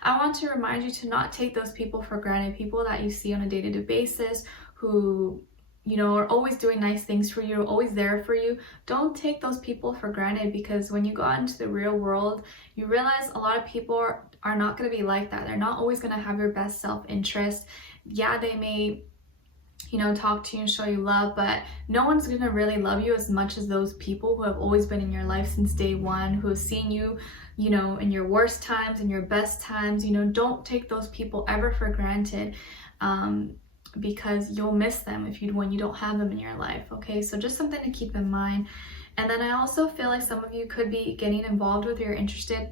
I want to remind you to not take those people for granted. People that you see on a day-to-day basis who, you know, are always doing nice things for you, always there for you. Don't take those people for granted, because when you go out into the real world, you realize a lot of people are not going to be like that. They're not always going to have your best self-interest. Yeah, they may, you know, talk to you and show you love, but no one's going to really love you as much as those people who have always been in your life since day one, who have seen you, you know, in your worst times and your best times. You know, don't take those people ever for granted, because you'll miss them when you don't have them in your life. Okay, so just something to keep in mind. And then I also feel like some of you could be getting involved with, you're interested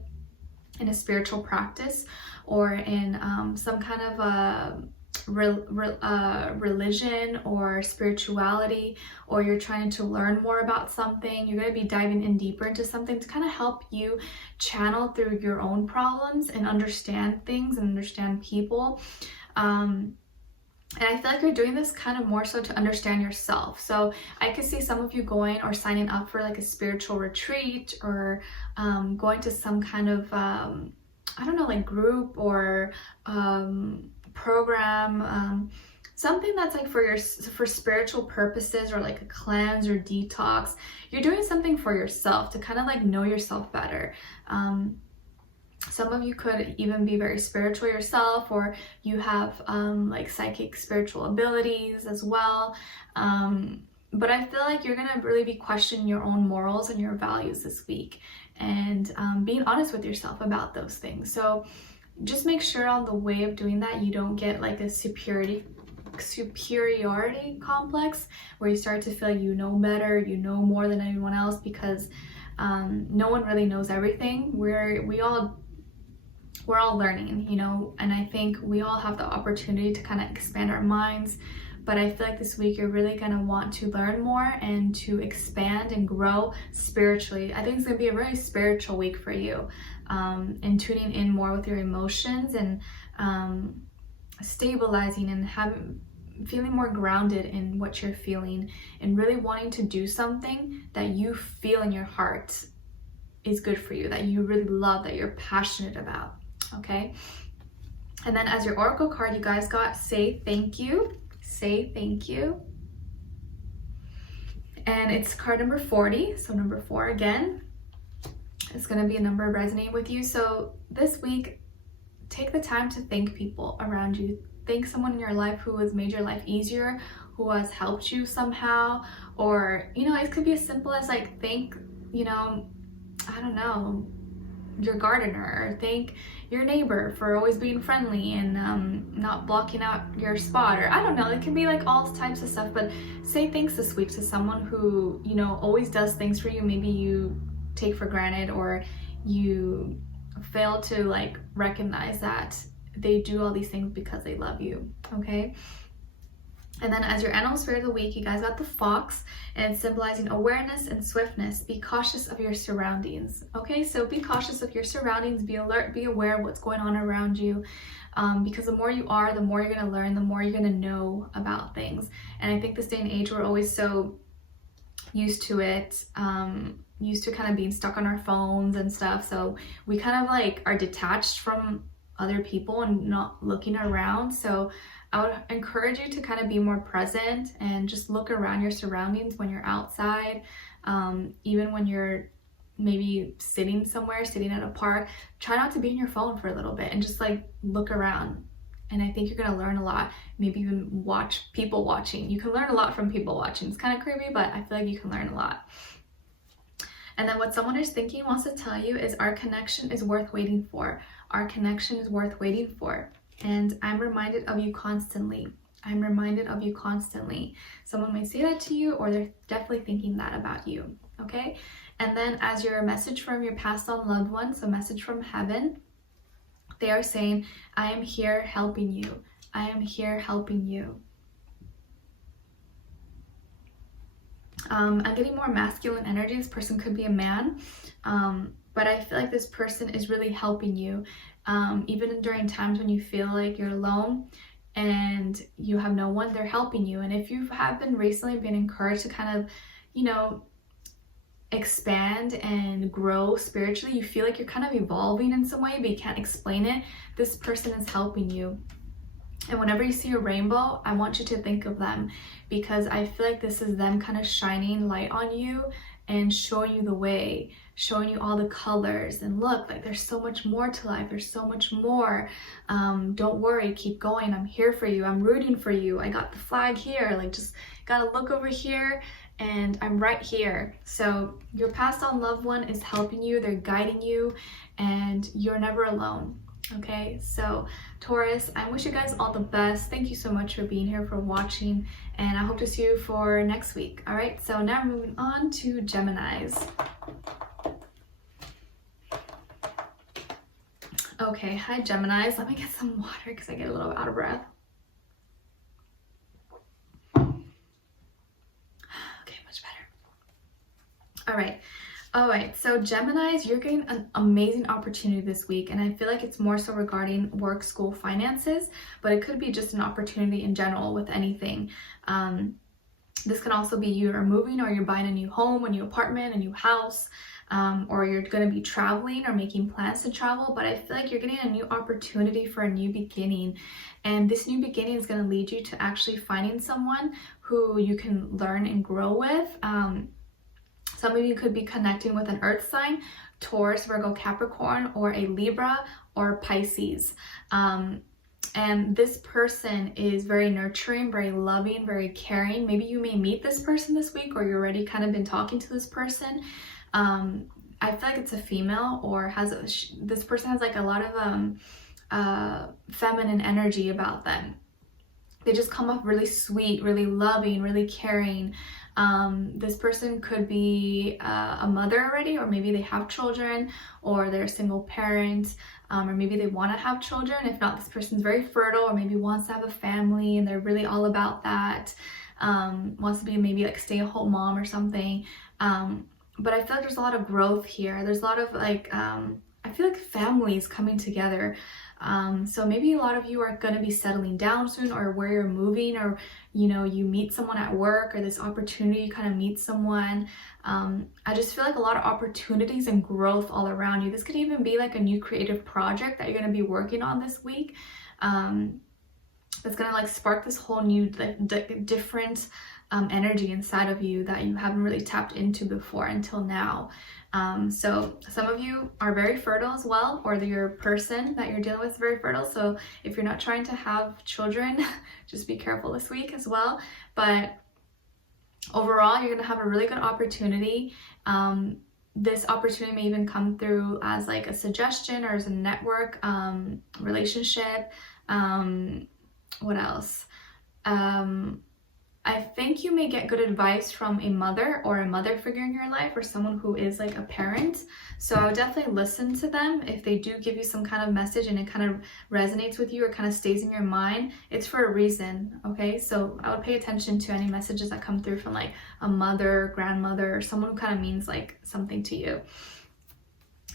in a spiritual practice, or in some kind of religion or spirituality, or you're trying to learn more about something. You're going to be diving in deeper into something to kind of help you channel through your own problems and understand things and understand people. And I feel like you're doing this kind of more so to understand yourself. So I could see some of you going or signing up for like a spiritual retreat, or going to some kind of, I don't know, like group or program, something that's like for spiritual purposes, or like a cleanse or detox. You're doing something for yourself to kind of like know yourself better. Some of you could even be very spiritual yourself, or you have like psychic spiritual abilities as well. But I feel like you're gonna really be questioning your own morals and your values this week, and being honest with yourself about those things. So just make sure on the way of doing that, you don't get like a superiority complex, where you start to feel like you know better, you know more than anyone else, because no one really knows everything. We're all learning, you know, and I think we all have the opportunity to kind of expand our minds. But I feel like this week you're really going to want to learn more and to expand and grow spiritually. I think it's going to be a very spiritual week for you, and tuning in more with your emotions, and stabilizing and feeling more grounded in what you're feeling, and really wanting to do something that you feel in your heart is good for you, that you really love, that you're passionate about. Okay, and then as your oracle card, you guys got say thank you. Say thank you. And it's card number 40, so number 4 again. It's going to be a number resonating with you. So this week, take the time to thank people around you. Thank someone in your life who has made your life easier, who has helped you somehow. Or, you know, it could be as simple as like thank, you know, I don't know, your gardener, or thank your neighbor for always being friendly and not blocking out your spot, or I don't know, it can be like all types of stuff. But say thanks this week to someone who, you know, always does things for you. Maybe you take for granted, or you fail to like recognize that they do all these things because they love you. Okay, And then as your animal spirit of the week, you guys got the fox, and it's symbolizing awareness and swiftness. Be cautious of your surroundings. Okay, so be cautious of your surroundings, be alert, be aware of what's going on around you. Because the more you are, the more you're going to learn, the more you're going to know about things. And I think this day and age, we're always so used to it, used to kind of being stuck on our phones and stuff. So we kind of like are detached from other people and not looking around. So I would encourage you to kind of be more present and just look around your surroundings when you're outside, even when you're maybe sitting somewhere, sitting at a park. Try not to be on your phone for a little bit and just like look around. And I think you're gonna learn a lot. Maybe even watch people watching. You can learn a lot from people watching. It's kind of creepy, but I feel like you can learn a lot. And then what someone is thinking wants to tell you is our connection is worth waiting for. Our connection is worth waiting for. And I'm reminded of you constantly. I'm reminded of you constantly. Someone may say that to you, or they're definitely thinking that about you, okay? And then as your message from your passed on loved one, so message from heaven, they are saying, I am here helping you. I am here helping you. I'm getting more masculine energy. This person could be a man, but I feel like this person is really helping you. Even during times when you feel like you're alone and you have no one, they're helping you. And if you have been recently been encouraged to kind of, you know, expand and grow spiritually, you feel like you're kind of evolving in some way, but you can't explain it, this person is helping you. And whenever you see a rainbow, I want you to think of them, because I feel like this is them kind of shining light on you and showing you the way, showing you all the colors. And look, like there's so much more to life. There's so much more. Don't worry, keep going. I'm here for you. I'm rooting for you. I got the flag here. Like just gotta look over here and I'm right here. So your passed on loved one is helping you. They're guiding you and you're never alone. Okay, so Taurus, I wish you guys all the best. Thank you so much for being here, for watching, and I hope to see you for next week. All right, so now moving on to Geminis. Okay, hi Geminis. Let me get some water because I get a little out of breath. Okay, much better. All right, so Geminis, you're getting an amazing opportunity this week, and I feel like it's more so regarding work, school, finances, but it could be just an opportunity in general with anything. This can also be you are moving, or you're buying a new home, a new apartment, a new house, or you're going to be traveling or making plans to travel, but I feel like you're getting a new opportunity for a new beginning, and this new beginning is going to lead you to actually finding someone who you can learn and grow with. Some of you could be connecting with an earth sign, Taurus, Virgo, Capricorn, or a Libra or Pisces. And this person is very nurturing, very loving, very caring. Maybe you may meet this person this week, or you're already kind of been talking to this person. I feel like it's a female, or this person has like a lot of feminine energy about them. They just come off really sweet, really loving, really caring. This person could be a mother already, or maybe they have children, or they're a single parent, or maybe they want to have children. If not, this person's very fertile, or maybe wants to have a family and they're really all about that. Wants to be maybe like stay-at-home mom or something. But I feel like there's a lot of growth here. There's a lot of like, I feel like families coming together. So maybe a lot of you are going to be settling down soon, or where you're moving, or you know, you meet someone at work, or this opportunity, you kind of meet someone. I just feel like a lot of opportunities and growth all around you. This could even be like a new creative project that you're going to be working on this week. That's going to like spark this whole new different energy inside of you that you haven't really tapped into before until now. So some of you are very fertile as well, or your person that you're dealing with is very fertile. So if you're not trying to have children, just be careful this week as well. But overall, you're going to have a really good opportunity. This opportunity may even come through as like a suggestion, or as a network relationship. What else? I think you may get good advice from a mother or a mother figure in your life, or someone who is like a parent. So I would definitely listen to them. If they do give you some kind of message and it kind of resonates with you or kind of stays in your mind, it's for a reason, okay? So I would pay attention to any messages that come through from like a mother, grandmother, or someone who kind of means like something to you.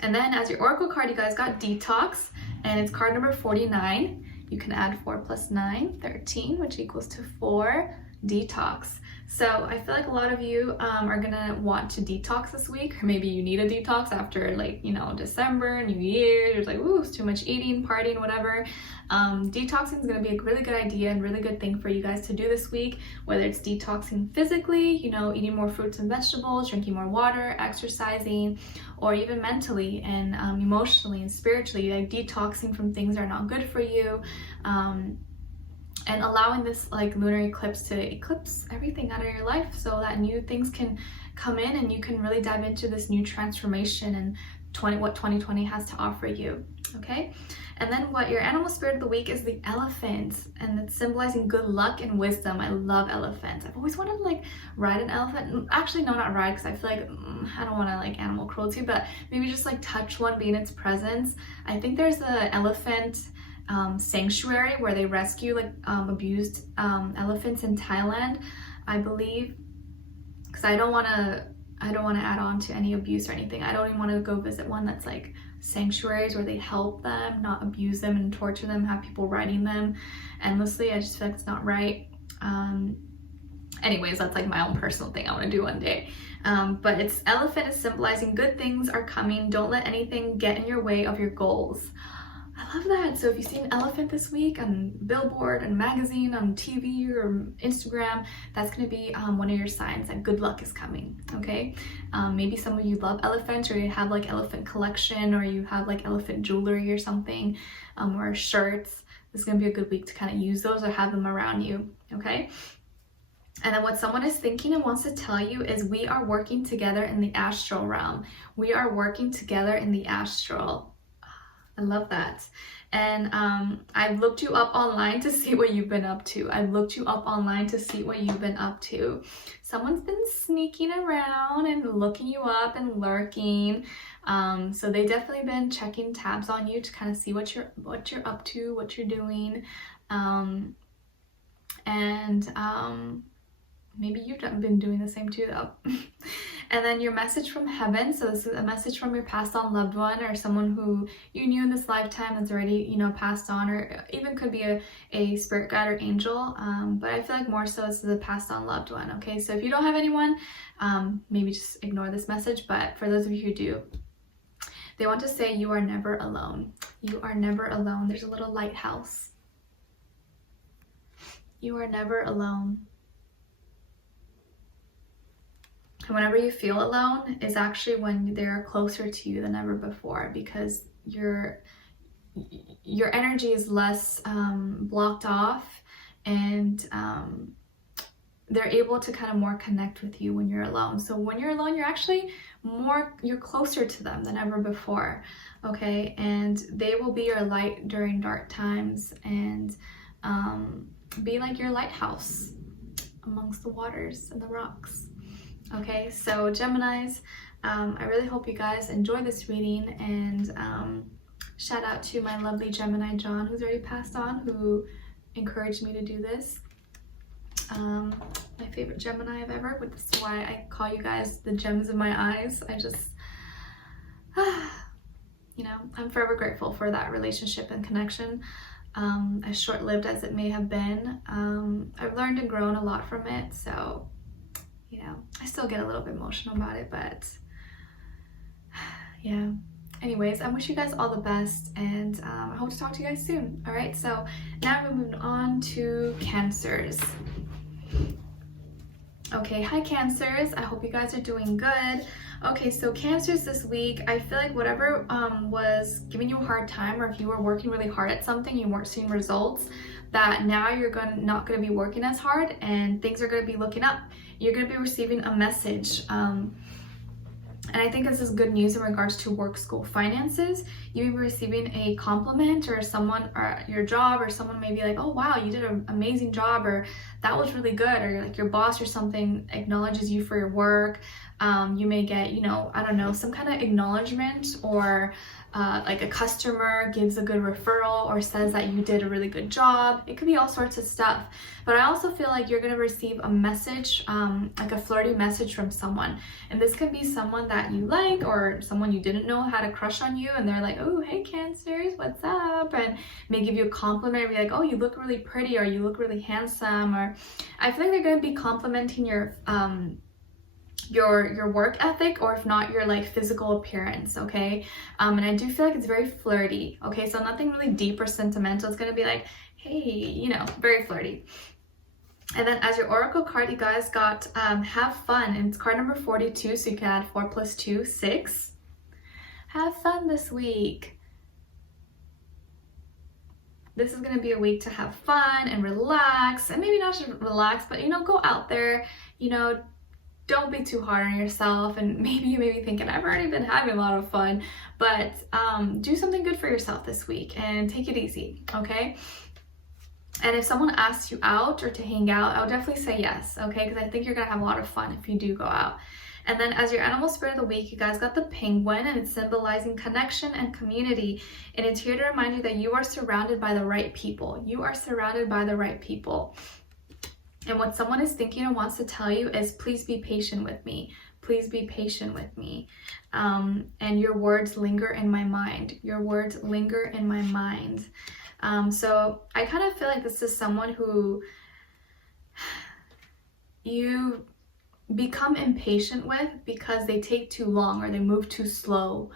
And then as your oracle card, you guys got Detox, and it's card number 49. You can add 4 plus 9, 13, which equals to 4. Detox. So I feel like a lot of you are gonna want to detox this week, or maybe you need a detox after, like, you know, December, New Year. You're like, ooh, it's too much eating, partying, whatever. Detoxing is gonna be a really good idea and really good thing for you guys to do this week, whether it's detoxing physically, you know, eating more fruits and vegetables, drinking more water, exercising, or even mentally and emotionally and spiritually, like detoxing from things that are not good for you. And allowing this like lunar eclipse to eclipse everything out of your life so that new things can come in and you can really dive into this new transformation and what 2020 has to offer you, okay? And then what your animal spirit of the week is the elephant, and it's symbolizing good luck and wisdom. I love elephants. I've always wanted to like ride an elephant. Actually, no, not ride, because I feel like I don't want to like animal cruelty, but maybe just like touch one, be in its presence. I think there's an elephant sanctuary where they rescue like abused elephants in Thailand, I believe, because I don't want to add on to any abuse or anything. I don't even want to go visit one that's like sanctuaries where they help them, not abuse them and torture them, have people riding them endlessly. I just feel like it's not right. Anyways, that's like my own personal thing I want to do one day. But it's elephant is symbolizing good things are coming. Don't let anything get in your way of your goals. I love that. So if you see an elephant this week on billboard and magazine, on TV or Instagram, that's going to be one of your signs that good luck is coming, okay? Maybe some of you love elephants, or you have like elephant collection, or you have like elephant jewelry or something, or shirts. This is going to be a good week to kind of use those or have them around you, okay? And then what someone is thinking and wants to tell you is we are working together in the astral realm. We are working together in the astral. I love that. And I've looked you up online to see what you've been up to. I've looked you up online to see what you've been up to. Someone's been sneaking around and looking you up and lurking. So they've definitely been checking tabs on you to kind of see what you're up to, what you're doing. Maybe you've been doing the same too, though. And then your message from heaven. So this is a message from your passed on loved one, or someone who you knew in this lifetime that's already, you know, passed on, or even could be a spirit guide or angel. But I feel like more so this is a passed on loved one, okay? So if you don't have anyone, maybe just ignore this message. But for those of you who do, they want to say you are never alone. You are never alone. There's a little lighthouse. You are never alone. And whenever you feel alone is actually when they're closer to you than ever before, because your energy is less blocked off, and they're able to kind of more connect with you when you're alone. So when you're alone, you're closer to them than ever before, okay? And they will be your light during dark times, and be like your lighthouse amongst the waters and the rocks. Okay, so Geminis, I really hope you guys enjoy this reading, and shout out to my lovely Gemini John, who's already passed on, who encouraged me to do this. My favorite Gemini I've ever, which is why I call you guys the gems in my eyes. I just, you know, I'm forever grateful for that relationship and connection. As short-lived as it may have been, I've learned and grown a lot from it, so you know, I still get a little bit emotional about it, but yeah. Anyways, I wish you guys all the best, and I hope to talk to you guys soon. All right, so now we're moving on to Cancers. Okay, hi Cancers. I hope you guys are doing good. Okay, so Cancers this week, I feel like whatever was giving you a hard time, or if you were working really hard at something, you weren't seeing results, that now you're not going to be working as hard, and things are going to be looking up. You're going to be receiving a message. And I think this is good news in regards to work, school, finances. You may be receiving a compliment, or someone, or your job, or someone may be like, oh wow, you did an amazing job, or that was really good, or like your boss or something acknowledges you for your work. You may get, you know, I don't know, some kind of acknowledgement, or like a customer gives a good referral or says that you did a really good job. It could be all sorts of stuff. But I also feel like you're going to receive a message, like a flirty message from someone. And this could be someone that you like, or someone you didn't know had a crush on you, and they're like, oh, hey Cancers, what's up? And may give you a compliment, or be like, oh, you look really pretty, or you look really handsome. Or I feel like they're going to be complimenting your work ethic, or if not, your like physical appearance, okay? And I do feel like it's very flirty, okay? So nothing really deep or sentimental. It's gonna be like, hey, you know, very flirty. And then as your oracle card, you guys got have fun, and it's card number 42, so you can add 4 + 2, 6. Have fun this week. This is gonna be a week to have fun and relax, and maybe not just relax, but you know, go out there, you know, don't be too hard on yourself. And maybe you may be thinking, I've already been having a lot of fun, but do something good for yourself this week and take it easy, okay? And if someone asks you out or to hang out, I would definitely say yes, okay? Because I think you're gonna have a lot of fun if you do go out. And then as your animal spirit of the week, you guys got the penguin, and it's symbolizing connection and community. And it's here to remind you that you are surrounded by the right people. You are surrounded by the right people. And what someone is thinking and wants to tell you is, please be patient with me. Please be patient with me. And your words linger in my mind. Your words linger in my mind. So I kind of feel like this is someone who you become impatient with because they take too long, or they move too slow.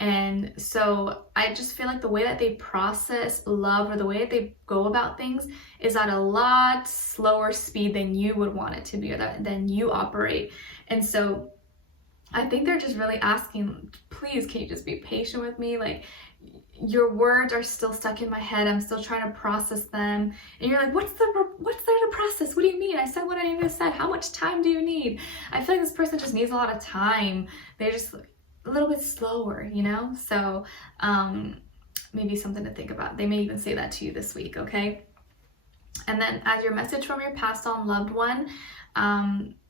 And so I just feel like the way that they process love, or the way that they go about things, is at a lot slower speed than you would want it to be, or than you operate. And so I think they're just really asking, please, can you just be patient with me? Like, your words are still stuck in my head. I'm still trying to process them. And you're like, what's there to process? What do you mean? I said what I needed to say. How much time do you need? I feel like this person just needs a lot of time. They're just a little bit slower, you know? So maybe something to think about. They may even say that to you this week, okay? And then as your message from your passed on loved one,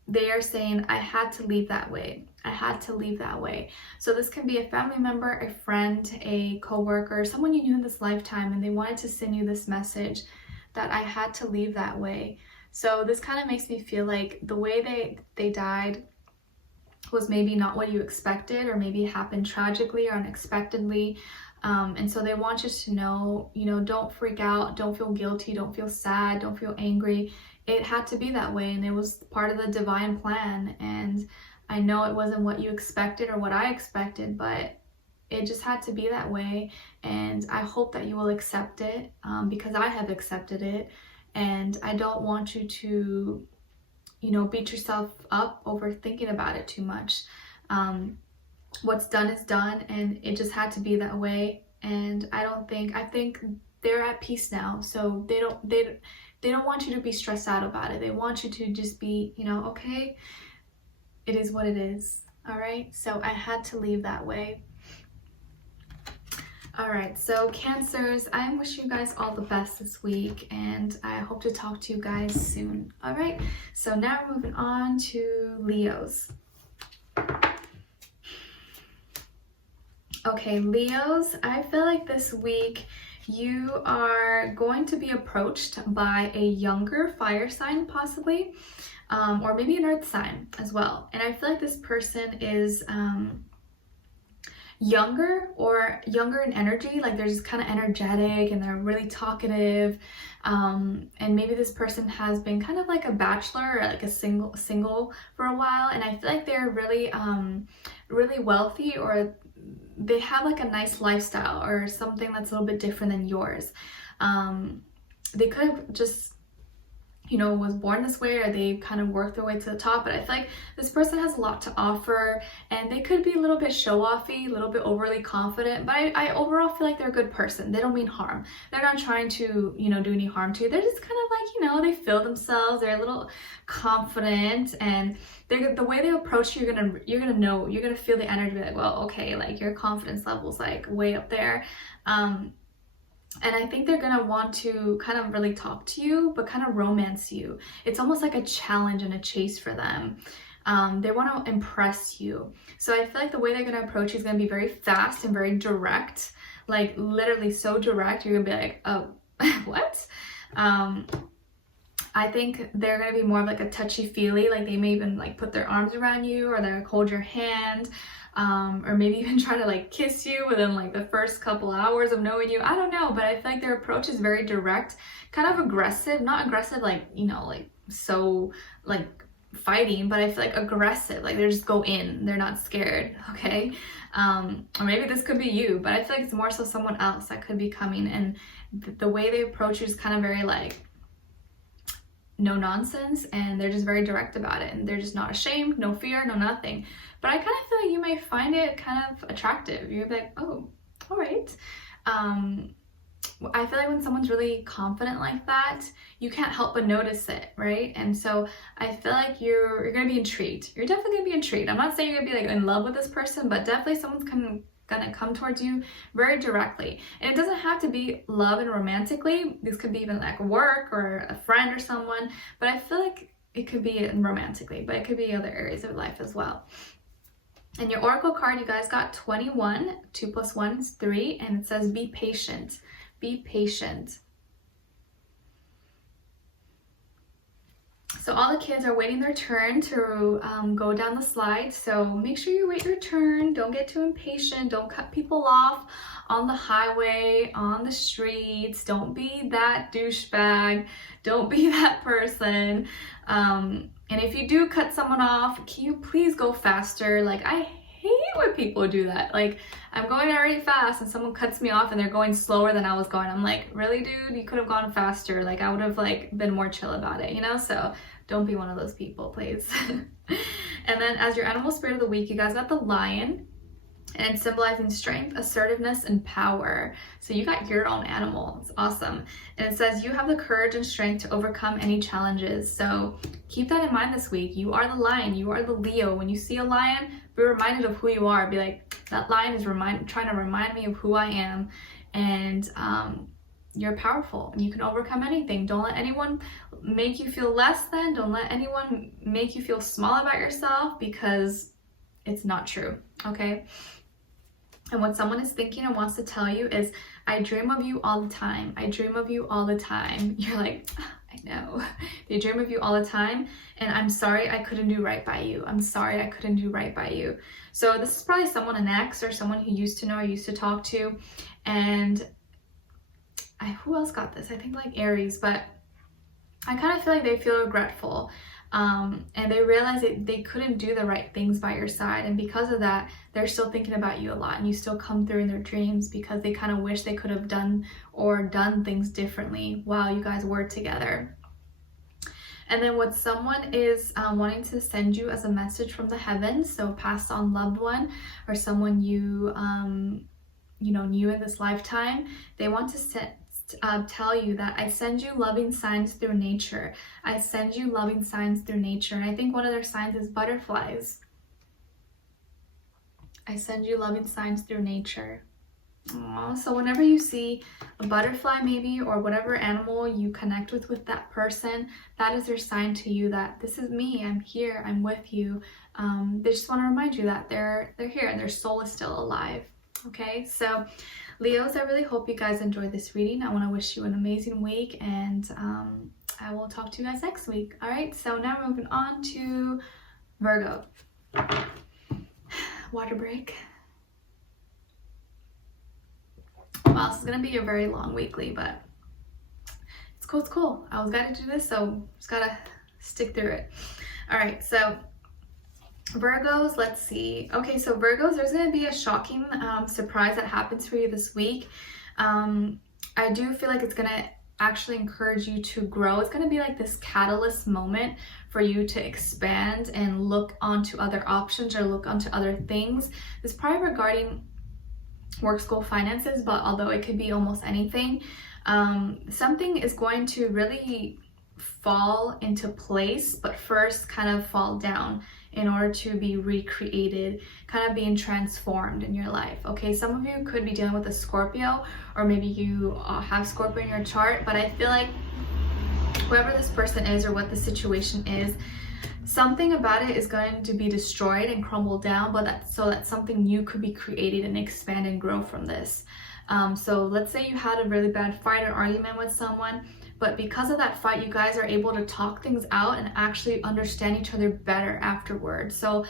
they are saying, I had to leave that way. I had to leave that way. So this can be a family member, a friend, a coworker, someone you knew in this lifetime, and they wanted to send you this message that I had to leave that way. So this kind of makes me feel like the way they died was maybe not what you expected, or maybe it happened tragically or unexpectedly. And so they want you to know, you know, don't freak out, don't feel guilty, don't feel sad, don't feel angry. It had to be that way, and it was part of the divine plan. And I know it wasn't what you expected or what I expected, but it just had to be that way. And I hope that you will accept it, because I have accepted it. And I don't want you to, you know, beat yourself up over thinking about it too much. What's done is done, and it just had to be that way. And I think they're at peace now. So they don't want you to be stressed out about it. They want you to just be, you know, okay, it is what it is. All right. So I had to leave that way. All right. So Cancers, I wish you guys all the best this week, and I hope to talk to you guys soon. All right. So now we're moving on to Leos. Okay, Leos, I feel like this week you are going to be approached by a younger fire sign, possibly, or maybe an earth sign as well. And I feel like this person is younger in energy, like they're just kind of energetic and they're really talkative. And maybe this person has been kind of like a bachelor or like a single for a while. And I feel like they're really, really wealthy, or they have like a nice lifestyle or something that's a little bit different than yours. They could have just you know, was born this way, or they kind of worked their way to the top. But I feel like this person has a lot to offer, and they could be a little bit show-offy, a little bit overly confident, but I overall feel like they're a good person. They don't mean harm. They're not trying to, you know, do any harm to you. They're just kind of like, you know, they feel themselves, they're a little confident, and they're, the way they approach you, you're gonna feel the energy, like, well, okay, like your confidence level's like way up there. And I think they're gonna want to kind of really talk to you, but kind of romance you. It's almost like a challenge and a chase for them. They want to impress you. So I feel like the way they're gonna approach you is gonna be very fast and very direct, like literally so direct. You're gonna be like, oh, what? I think they're gonna be more of like a touchy-feely, like they may even like put their arms around you, or they're like hold your hand. Or maybe even try to like kiss you within like the first couple hours of knowing you. I don't know, but I feel like their approach is very direct, kind of aggressive, not aggressive like, you know, like so like fighting, but I feel like aggressive, like they just go in, they're not scared, okay? Or maybe this could be you, but I feel like it's more so someone else that could be coming, and the way they approach you is kind of very like no nonsense, and they're just very direct about it, and they're just not ashamed, no fear, no nothing. But I kind of feel like you may find it kind of attractive. You're like, oh, all right. I feel like when someone's really confident like that, you can't help but notice it, right? And so I feel like you're gonna be intrigued. You're definitely gonna be intrigued. I'm not saying you're gonna be like in love with this person, but definitely someone's gonna come towards you very directly. And it doesn't have to be love and romantically. This could be even like work or a friend or someone, but I feel like it could be romantically, but it could be other areas of life as well. And your oracle card, you guys got 21, 2 + 1 is 3, and it says be patient. Be patient. So all the kids are waiting their turn to go down the slide. So make sure you wait your turn. Don't get too impatient. Don't cut people off on the highway, on the streets. Don't be that douchebag. Don't be that person. And if you do cut someone off, can you please go faster? Like, I hate when people do that. Like, I'm going already fast and someone cuts me off and they're going slower than I was going. I'm like, really, dude? You could have gone faster. Like, I would have like been more chill about it, you know? So don't be one of those people, please. And then as your animal spirit of the week, you guys got the lion, and it's symbolizing strength, assertiveness, and power. So you got your own animal. It's awesome. And it says you have the courage and strength to overcome any challenges. So keep that in mind this week. You are the lion. You are the Leo. When you see a lion, be reminded of who you are. Be like, that lion is trying to remind me of who I am. And you're powerful. And you can overcome anything. Don't let anyone make you feel less than. Don't let anyone make you feel small about yourself, because it's not true, okay? And what someone is thinking and wants to tell you is, I dream of you all the time. I dream of you all the time. You're like, I know. They dream of you all the time, and I'm sorry I couldn't do right by you. I'm sorry I couldn't do right by you. So this is probably someone, an ex, or someone who used to know or used to talk to. And who else got this? I think like Aries, but I kind of feel like they feel regretful. And they realize that they couldn't do the right things by your side, and because of that, they're still thinking about you a lot, and you still come through in their dreams because they kind of wish they could have done things differently while you guys were together. And then what someone is wanting to send you as a message from the heavens, so passed on loved one or someone you knew in this lifetime, they want to tell you that I send you loving signs through nature. I send you loving signs through nature. And I think one of their signs is butterflies. I send you loving signs through nature. Aww. So whenever you see a butterfly maybe, or whatever animal you connect with that person, that is their sign to you that this is me, I'm here, I'm with you. They just want to remind you that they're here and their soul is still alive. Okay, so Leos, I really hope you guys enjoyed this reading. I want to wish you an amazing week, and I will talk to you guys next week. All right, so now we're moving on to Virgo. Water break. Wow, this is going to be a very long weekly, but it's cool, it's cool. I was guided to do this, so just got to stick through it. All right, so Virgos, let's see. Okay, so Virgos, there's going to be a shocking surprise that happens for you this week. I do feel like it's going to actually encourage you to grow. It's going to be like this catalyst moment for you to expand and look onto other options or look onto other things. It's probably regarding work, school, finances, but although it could be almost anything, something is going to really fall into place, but first kind of fall down in order to be recreated, kind of being transformed in your life. Okay, some of you could be dealing with a Scorpio, or maybe you have Scorpio in your chart, but I feel like whoever this person is or what the situation is, something about it is going to be destroyed and crumble down, but that something new could be created and expand and grow from this. So let's say you had a really bad fight or argument with someone, but because of that fight, you guys are able to talk things out and actually understand each other better afterwards. So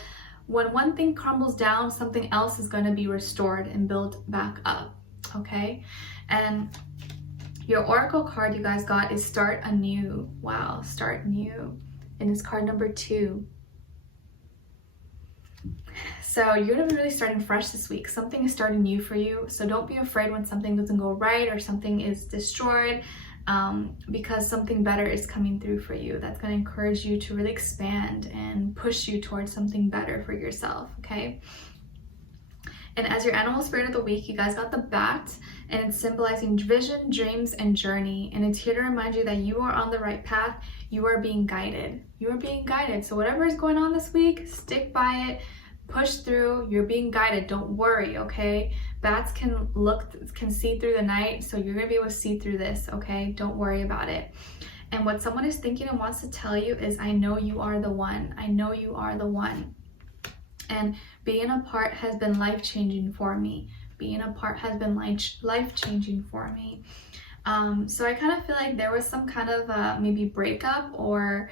when one thing crumbles down, something else is going to be restored and built back up, okay? And your oracle card you guys got is Start Anew. Wow, Start New. And it's card number 2. So you're going to be really starting fresh this week. Something is starting new for you. So don't be afraid when something doesn't go right or something is destroyed, because something better is coming through for you. That's going to encourage you to really expand and push you towards something better for yourself, okay? And as your animal spirit of the week, you guys got the bat, and it's symbolizing vision, dreams, and journey. And it's here to remind you that you are on the right path. You are being guided. You are being guided. So whatever is going on this week, stick by it, push through. You're being guided. Don't worry, okay? Bats can see through the night, so you're gonna be able to see through this, okay? Don't worry about it. And what someone is thinking and wants to tell you is, I know you are the one. I know you are the one. And being apart has been life-changing for me. Being apart has been life-changing for me. So I kind of feel like there was some kind of maybe breakup, or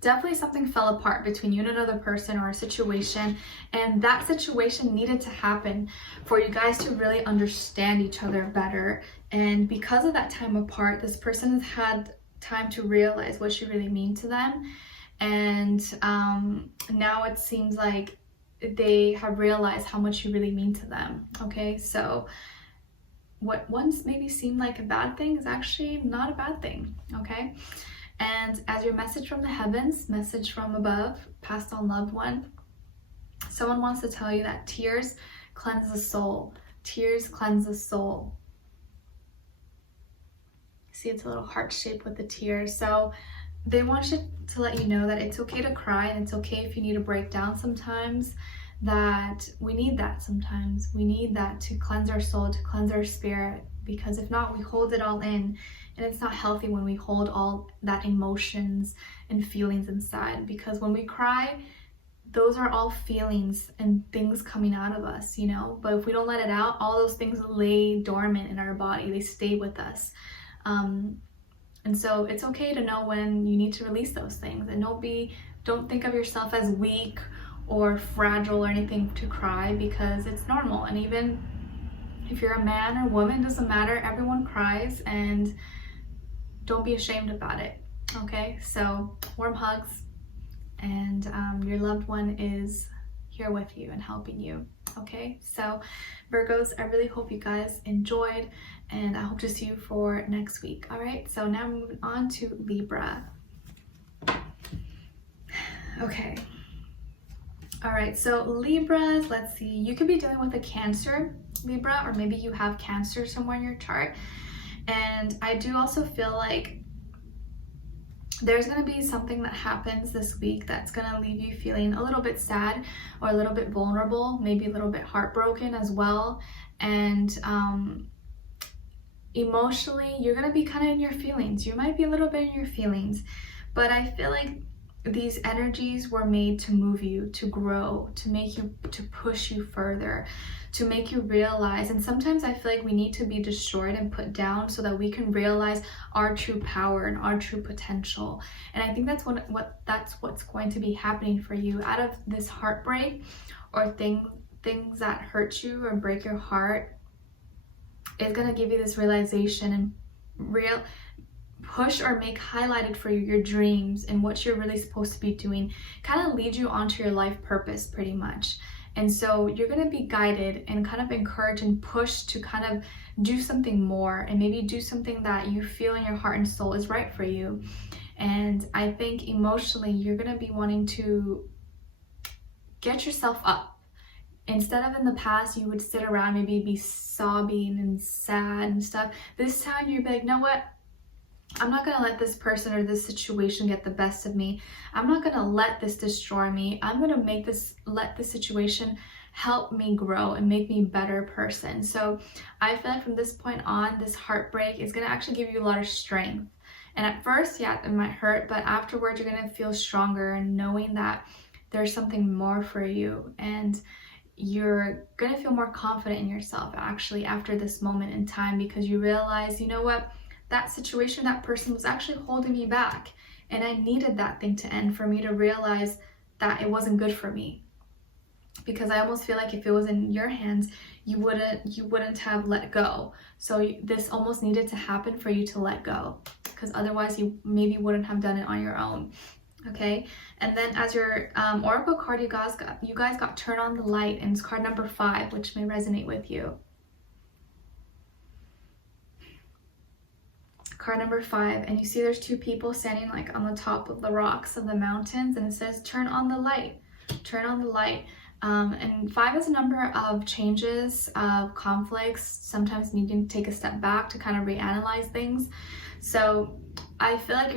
definitely something fell apart between you and another person or a situation, and that situation needed to happen for you guys to really understand each other better. And because of that time apart, this person has had time to realize what you really mean to them, and now it seems like they have realized how much you really mean to them, okay? So what once maybe seemed like a bad thing is actually not a bad thing, okay? And as your message from the heavens, message from above, passed on loved one, someone wants to tell you that tears cleanse the soul. Tears cleanse the soul. See, it's a little heart shape with the tears. So they want you to let you know that it's okay to cry, and it's okay if you need to break down sometimes, that we need that sometimes. We need that to cleanse our soul, to cleanse our spirit, because if not, we hold it all in. And it's not healthy when we hold all that emotions and feelings inside, because when we cry, those are all feelings and things coming out of us, you know? But if we don't let it out, all those things lay dormant in our body. They stay with us. And so it's okay to know when you need to release those things, and don't think of yourself as weak or fragile or anything to cry, because it's normal. And even if you're a man or woman, doesn't matter, everyone cries, and don't be ashamed about it, okay? So warm hugs, and your loved one is here with you and helping you, okay? So Virgos, I really hope you guys enjoyed, and I hope to see you for next week. All right, so now moving on to Libra. Okay. All right, so Libras, let's see. You could be dealing with a Cancer, Libra, or maybe you have Cancer somewhere in your chart. And I do also feel like there's going to be something that happens this week that's going to leave you feeling a little bit sad or a little bit vulnerable, maybe a little bit heartbroken as well. And emotionally, you're going to be kind of in your feelings. You might be a little bit in your feelings, but I feel like these energies were made to move you, to grow, to push you further, to make you realize. And sometimes I feel like we need to be destroyed and put down so that we can realize our true power and our true potential. And I think that's what's going to be happening for you out of this heartbreak or things that hurt you or break your heart. It's going to give you this realization and push or make highlighted for you your dreams and what you're really supposed to be doing, kind of lead you onto your life purpose pretty much. And so you're going to be guided and kind of encouraged and pushed to kind of do something more, and maybe do something that you feel in your heart and soul is right for you. And I think emotionally you're going to be wanting to get yourself up. Instead of in the past, you would sit around, maybe be sobbing and sad and stuff. This time you'd be like, know what? I'm not going to let this person or this situation get the best of me. I'm not going to let this destroy me. I'm going to let this situation help me grow and make me a better person. So I feel like from this point on, this heartbreak is going to actually give you a lot of strength. And at first, yeah, it might hurt, but afterwards you're going to feel stronger and knowing that there's something more for you, and you're going to feel more confident in yourself actually after this moment in time, because you realize, you know what, that situation, that person was actually holding me back, and I needed that thing to end for me to realize that it wasn't good for me. Because I almost feel like if it was in your hands, you wouldn't have let go. So this almost needed to happen for you to let go, because otherwise you maybe wouldn't have done it on your own. Okay, and then as your oracle card, you guys got turn on the light, and it's card number 5, which may resonate with you. Card number 5, and you see there's 2 people standing like on the top of the rocks of the mountains, and it says turn on the light, turn on the light. And 5 is a number of changes, of conflicts, sometimes needing to take a step back to kind of reanalyze things. So I feel like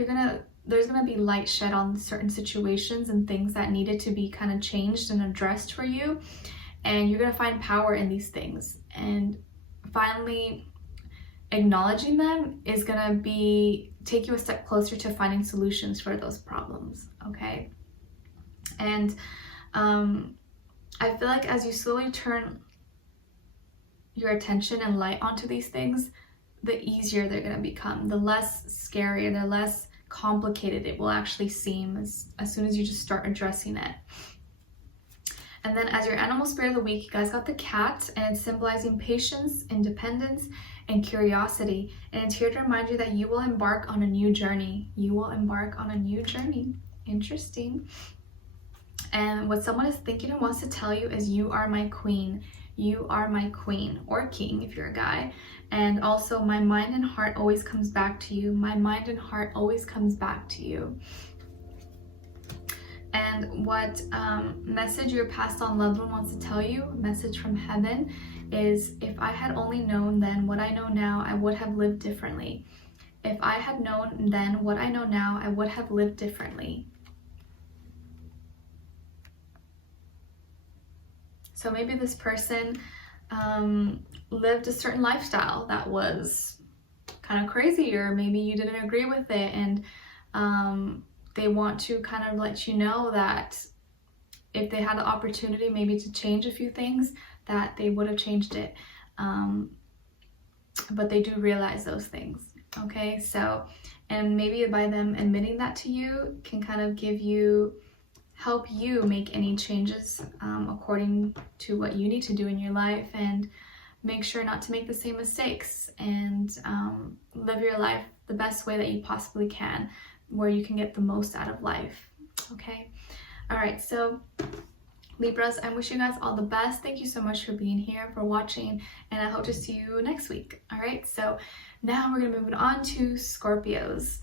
there's gonna be light shed on certain situations and things that needed to be kind of changed and addressed for you, and you're gonna find power in these things. And finally, acknowledging them is gonna take you a step closer to finding solutions for those problems. Okay, and I feel like as you slowly turn your attention and light onto these things, the easier they're going to become, the less scary, the less complicated it will actually seem as soon as you just start addressing it. And then as your animal spirit of the week, you guys got the cat, and it's symbolizing patience, independence, and curiosity. And it's here to remind you that you will embark on a new journey. You will embark on a new journey. Interesting. And what someone is thinking and wants to tell you is, you are my queen. You are my queen, or king if you're a guy. And also, my mind and heart always comes back to you. My mind and heart always comes back to you. And what message your passed on loved one wants to tell you, message from heaven, is, if I had only known then what I know now, I would have lived differently. If I had known then what I know now, I would have lived differently. So maybe this person lived a certain lifestyle that was kind of crazy, or maybe you didn't agree with it, and they want to kind of let you know that if they had the opportunity maybe to change a few things, that they would have changed it. But they do realize those things. Okay, so, and maybe by them admitting that to you can kind of help you make any changes according to what you need to do in your life, and make sure not to make the same mistakes, and live your life the best way that you possibly can, where you can get the most out of life. Okay, all right, so Libras, I wish you guys all the best. Thank you so much for being here, for watching, and I hope to see you next week. All right, so now we're gonna move on to Scorpios.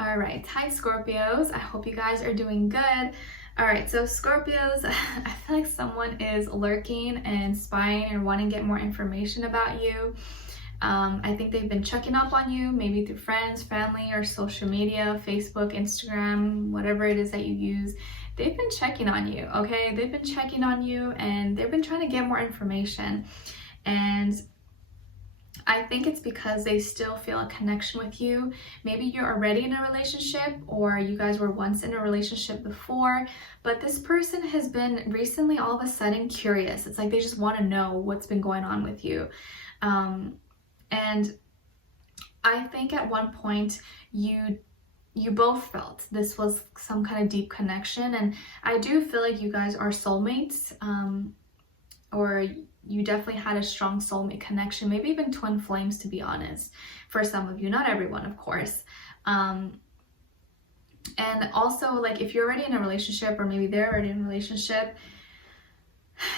All right, hi Scorpios, I hope you guys are doing good. All right, so Scorpios, I feel like someone is lurking and spying and wanting to get more information about you. I think they've been checking up on you, maybe through friends, family, or social media, Facebook, Instagram, whatever it is that you use. They've been checking on you, okay? They've been checking on you, and they've been trying to get more information. And I think it's because they still feel a connection with you. Maybe you're already in a relationship, or you guys were once in a relationship before, but this person has been recently all of a sudden curious. It's like they just want to know what's been going on with you. And I think at one point you both felt this was some kind of deep connection, and I do feel like you guys are soulmates, or you definitely had a strong soulmate connection, maybe even twin flames, to be honest, for some of you, not everyone, of course. And also, like, if you're already in a relationship, or maybe they're already in a relationship,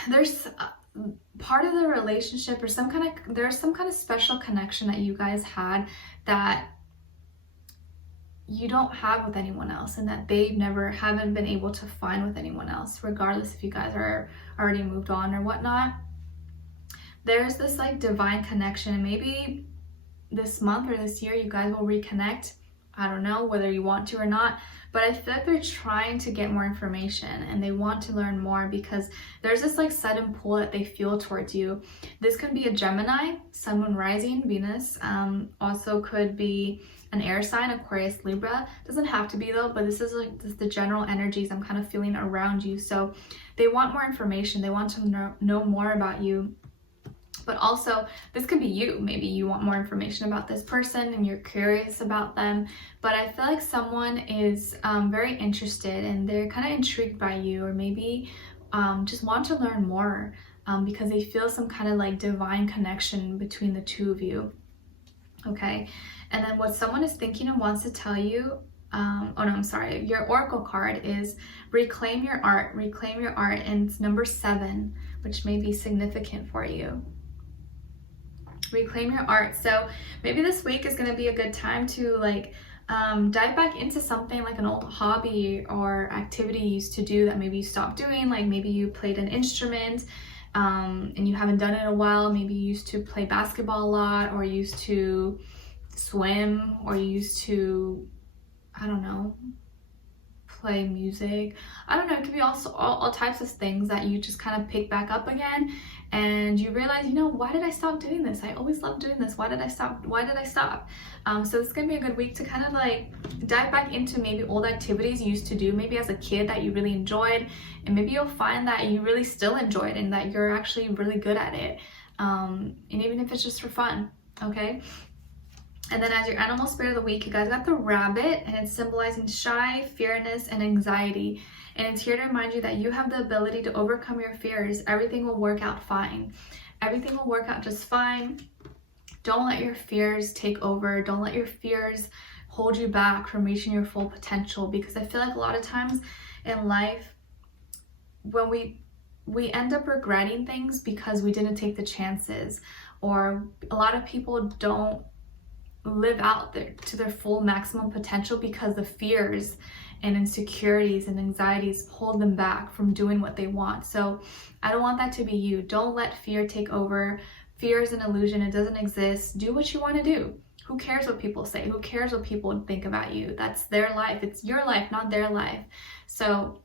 there's part of the relationship, or there's some kind of special connection that you guys had that you don't have with anyone else, and that they haven't been able to find with anyone else, regardless if you guys are already moved on or whatnot. There's this like divine connection, and maybe this month or this year you guys will reconnect. I don't know whether you want to or not, but I feel like they're trying to get more information and they want to learn more, because there's this like sudden pull that they feel towards you. This could be a Gemini, Sun, Moon, Rising, Venus. Also could be an air sign, Aquarius, Libra. Doesn't have to be though, but this is the general energies I'm kind of feeling around you. So they want more information. They want to know more about you. But also, this could be you. Maybe you want more information about this person and you're curious about them. But I feel like someone is very interested and they're kind of intrigued by you, or maybe just want to learn more because they feel some kind of like divine connection between the two of you. Okay, and then what someone is thinking and wants to tell you, oh no, I'm sorry, your oracle card is reclaim your art, and it's number 7, which may be significant for you. Reclaim your art. So maybe this week is going to be a good time to like dive back into something like an old hobby or activity you used to do that maybe you stopped doing. Like maybe you played an instrument and you haven't done it in a while. Maybe you used to play basketball a lot, or you used to swim, or you used to, I don't know, play music. I don't know, it could be also all types of things that you just kind of pick back up again, and you realize, you know, why did I stop doing this? I always loved doing this. Why did I stop? So this is gonna be a good week to kind of like dive back into maybe old activities you used to do, maybe as a kid that you really enjoyed, and maybe you'll find that you really still enjoy it and that you're actually really good at it, and even if it's just for fun. Okay. And then as your animal spirit of the week, you guys got the rabbit, and it's symbolizing shy, fearness, and anxiety. And it's here to remind you that you have the ability to overcome your fears. Everything will work out fine. Everything will work out just fine. Don't let your fears take over. Don't let your fears hold you back from reaching your full potential, because I feel like a lot of times in life, when we end up regretting things because we didn't take the chances, or a lot of people don't live out to their full maximum potential because the fears and insecurities and anxieties hold them back from doing what they want. So I don't want that to be you. Don't let fear take over. Fear is an illusion. It doesn't exist. Do what you want to do. Who cares what people say? Who cares what people think about you? That's their life. It's your life, not their life. So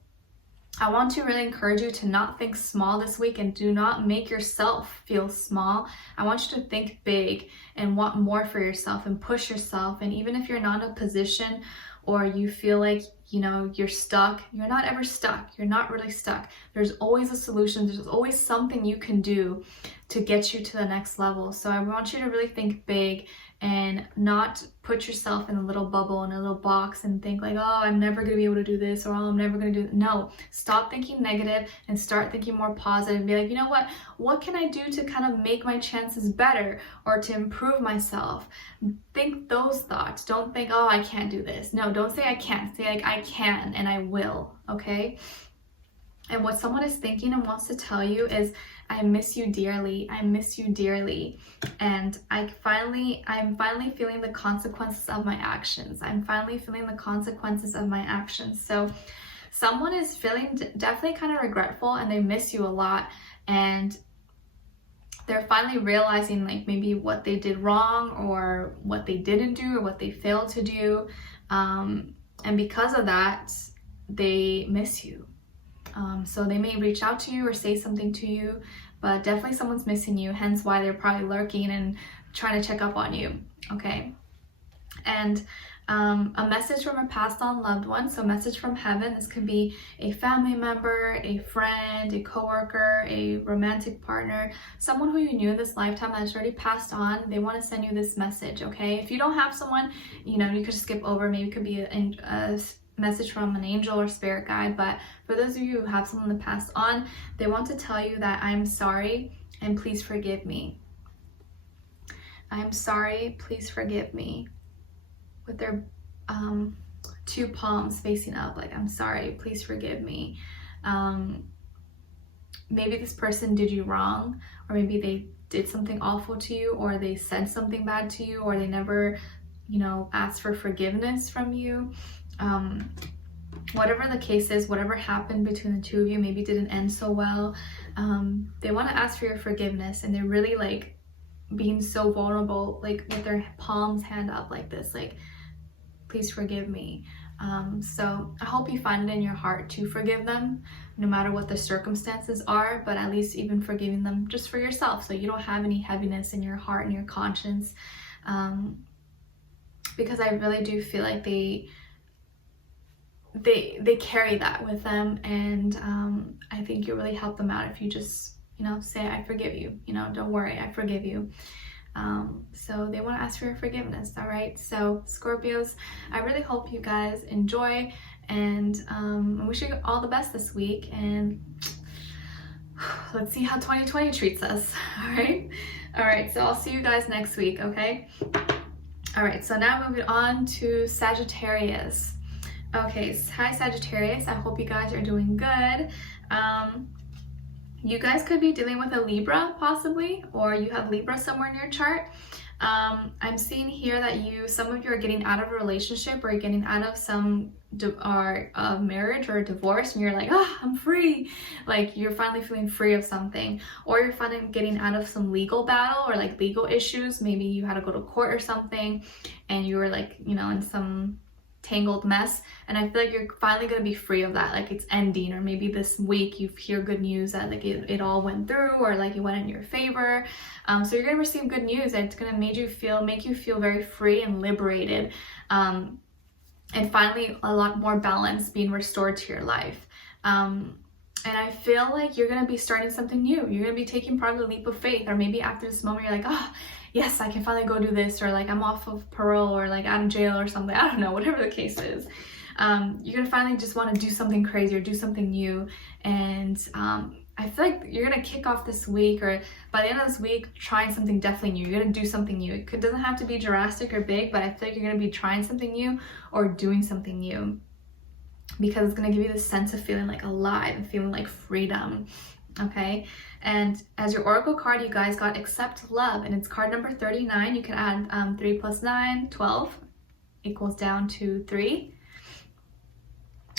I want to really encourage you to not think small this week, and do not make yourself feel small. I want you to think big and want more for yourself and push yourself. And even if you're not in a position, or you feel like, you know, you're stuck, you're not ever stuck. You're not really stuck. There's always a solution. There's always something you can do to get you to the next level. So I want you to really think big and not put yourself in a little bubble, in a little box, and think like, oh, I'm never going to be able to do this, or oh, I'm never going to do that. No, stop thinking negative and start thinking more positive, and be like, you know what can I do to kind of make my chances better, or to improve myself? Think those thoughts. Don't think, oh, I can't do this. No, don't say I can't. Say like, I can and I will. Okay. And what someone is thinking and wants to tell you is, I miss you dearly. I miss you dearly. And I'm finally feeling the consequences of my actions. I'm finally feeling the consequences of my actions. So someone is feeling definitely kind of regretful, and they miss you a lot. And they're finally realizing like maybe what they did wrong, or what they didn't do, or what they failed to do. And because of that, they miss you. So they may reach out to you or say something to you, but definitely someone's missing you, hence why they're probably lurking and trying to check up on you. Okay. And a message from a passed on loved one. So message from heaven. This could be a family member, a friend, a coworker, a romantic partner, someone who you knew in this lifetime that's already passed on. They want to send you this message. Okay. If you don't have someone, you know, you could skip over. Maybe it could be a message from an angel or spirit guide. But for those of you who have someone that passed on, they want to tell you that I'm sorry and please forgive me. I'm sorry, please forgive me. With their two palms facing up, like, I'm sorry, please forgive me. maybe this person did you wrong, or maybe they did something awful to you, or they said something bad to you, or they never, you know, asked for forgiveness from you. Whatever the case is, whatever happened between the two of you, maybe didn't end so well, they want to ask for your forgiveness, and they're really like being so vulnerable, like with their palms hand up like this, like, please forgive me. So I hope you find it in your heart to forgive them, no matter what the circumstances are, but at least even forgiving them just for yourself, so you don't have any heaviness in your heart and your conscience, because I really do feel like they carry that with them, and I think you really help them out if you just, you know, say, I forgive you, you know, don't worry, I forgive you. So they want to ask for your forgiveness. All right, so Scorpios, I really hope you guys enjoy, and I wish you all the best this week, and let's see how 2020 treats us. All right, so I'll see you guys next week. Okay, all right, so now moving on to Sagittarius. Okay, hi Sagittarius, I hope you guys are doing good. You guys could be dealing with a Libra possibly, or you have Libra somewhere in your chart. I'm seeing here that some of you are getting out of a relationship, or you're getting out of some marriage or a divorce, and you're like, oh, I'm free. Like, you're finally feeling free of something, or you're finally getting out of some legal battle or like legal issues. Maybe you had to go to court or something, and you were like, you know, in some tangled mess, and I feel like you're finally going to be free of that, like it's ending, or maybe this week you hear good news that like it all went through, or like it went in your favor. So you're going to receive good news that's going to make you feel very free and liberated, and finally a lot more balance being restored to your life. And I feel like you're going to be starting something new. You're going to be taking part of the leap of faith, or maybe after this moment you're like, oh yes, I can finally go do this, or like I'm off of parole, or like out of jail or something. I don't know, whatever the case is. You're gonna finally just want to do something crazy or do something new. And I feel like you're gonna kick off this week, or by the end of this week, trying something definitely new. You're gonna do something new. It doesn't have to be drastic or big, but I feel like you're gonna be trying something new or doing something new, because it's gonna give you this sense of feeling like alive and feeling like freedom. Okay, and as your oracle card, you guys got accept love, and it's card number 39. You can add 3 plus 9, 12, equals down to 3.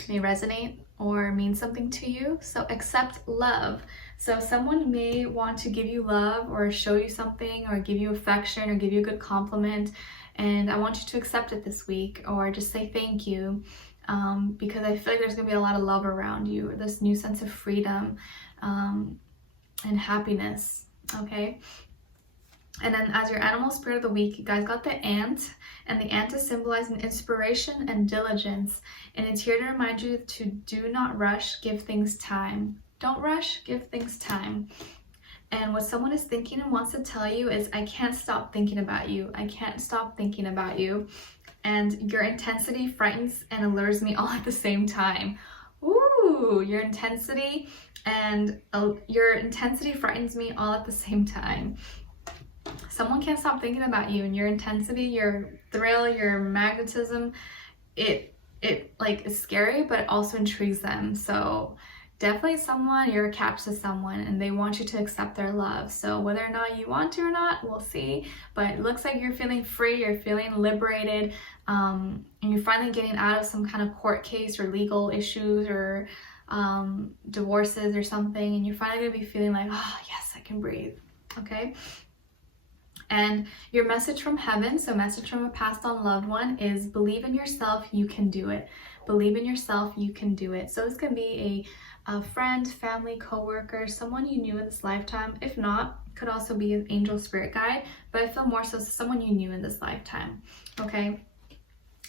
May resonate or mean something to you. So accept love. So someone may want to give you love, or show you something, or give you affection, or give you a good compliment, and I want you to accept it this week, or just say thank you, because I feel like there's gonna be a lot of love around you, this new sense of freedom, and happiness. Okay, and then as your animal spirit of the week, you guys got the ant, and the ant is symbolizing inspiration and diligence, and it's here to remind you to do not rush, give things time. Don't rush, give things time. And what someone is thinking and wants to tell you is, I can't stop thinking about you. I can't stop thinking about you. And your intensity frightens and allures me all at the same time. Ooh, your intensity frightens me all at the same time. Someone can't stop thinking about you, and your intensity, your thrill, your magnetism, it like is scary, but it also intrigues them. So definitely you're attached to someone, and they want you to accept their love. So whether or not you want to or not, we'll see. But it looks like you're feeling free, you're feeling liberated, and you're finally getting out of some kind of court case or legal issues, or divorces or something, and you're finally gonna be feeling like, oh yes, I can breathe. Okay, and your message from heaven, so message from a passed on loved one, is believe in yourself, you can do it. Believe in yourself, you can do it. So this can be a friend, family, co-worker, someone you knew in this lifetime. If not, could also be an angel spirit guide, but I feel more so someone you knew in this lifetime. Okay,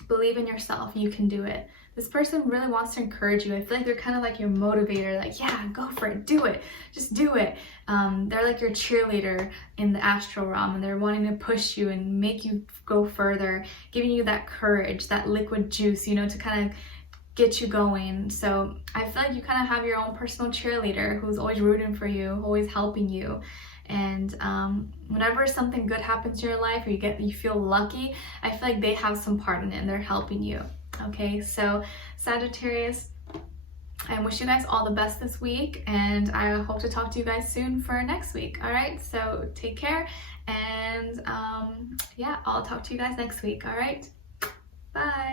believe in yourself, you can do it. This person really wants to encourage you. I feel like they're kind of like your motivator, like, yeah, go for it, do it, just do it. They're like your cheerleader in the astral realm, and they're wanting to push you and make you go further, giving you that courage, that liquid juice, you know, to kind of get you going. So I feel like you kind of have your own personal cheerleader who's always rooting for you, always helping you. And whenever something good happens in your life, or you feel lucky, I feel like they have some part in it and they're helping you. Okay, so Sagittarius, I wish you guys all the best this week, and I hope to talk to you guys soon for next week. All right, so take care, and yeah, I'll talk to you guys next week. All right, bye.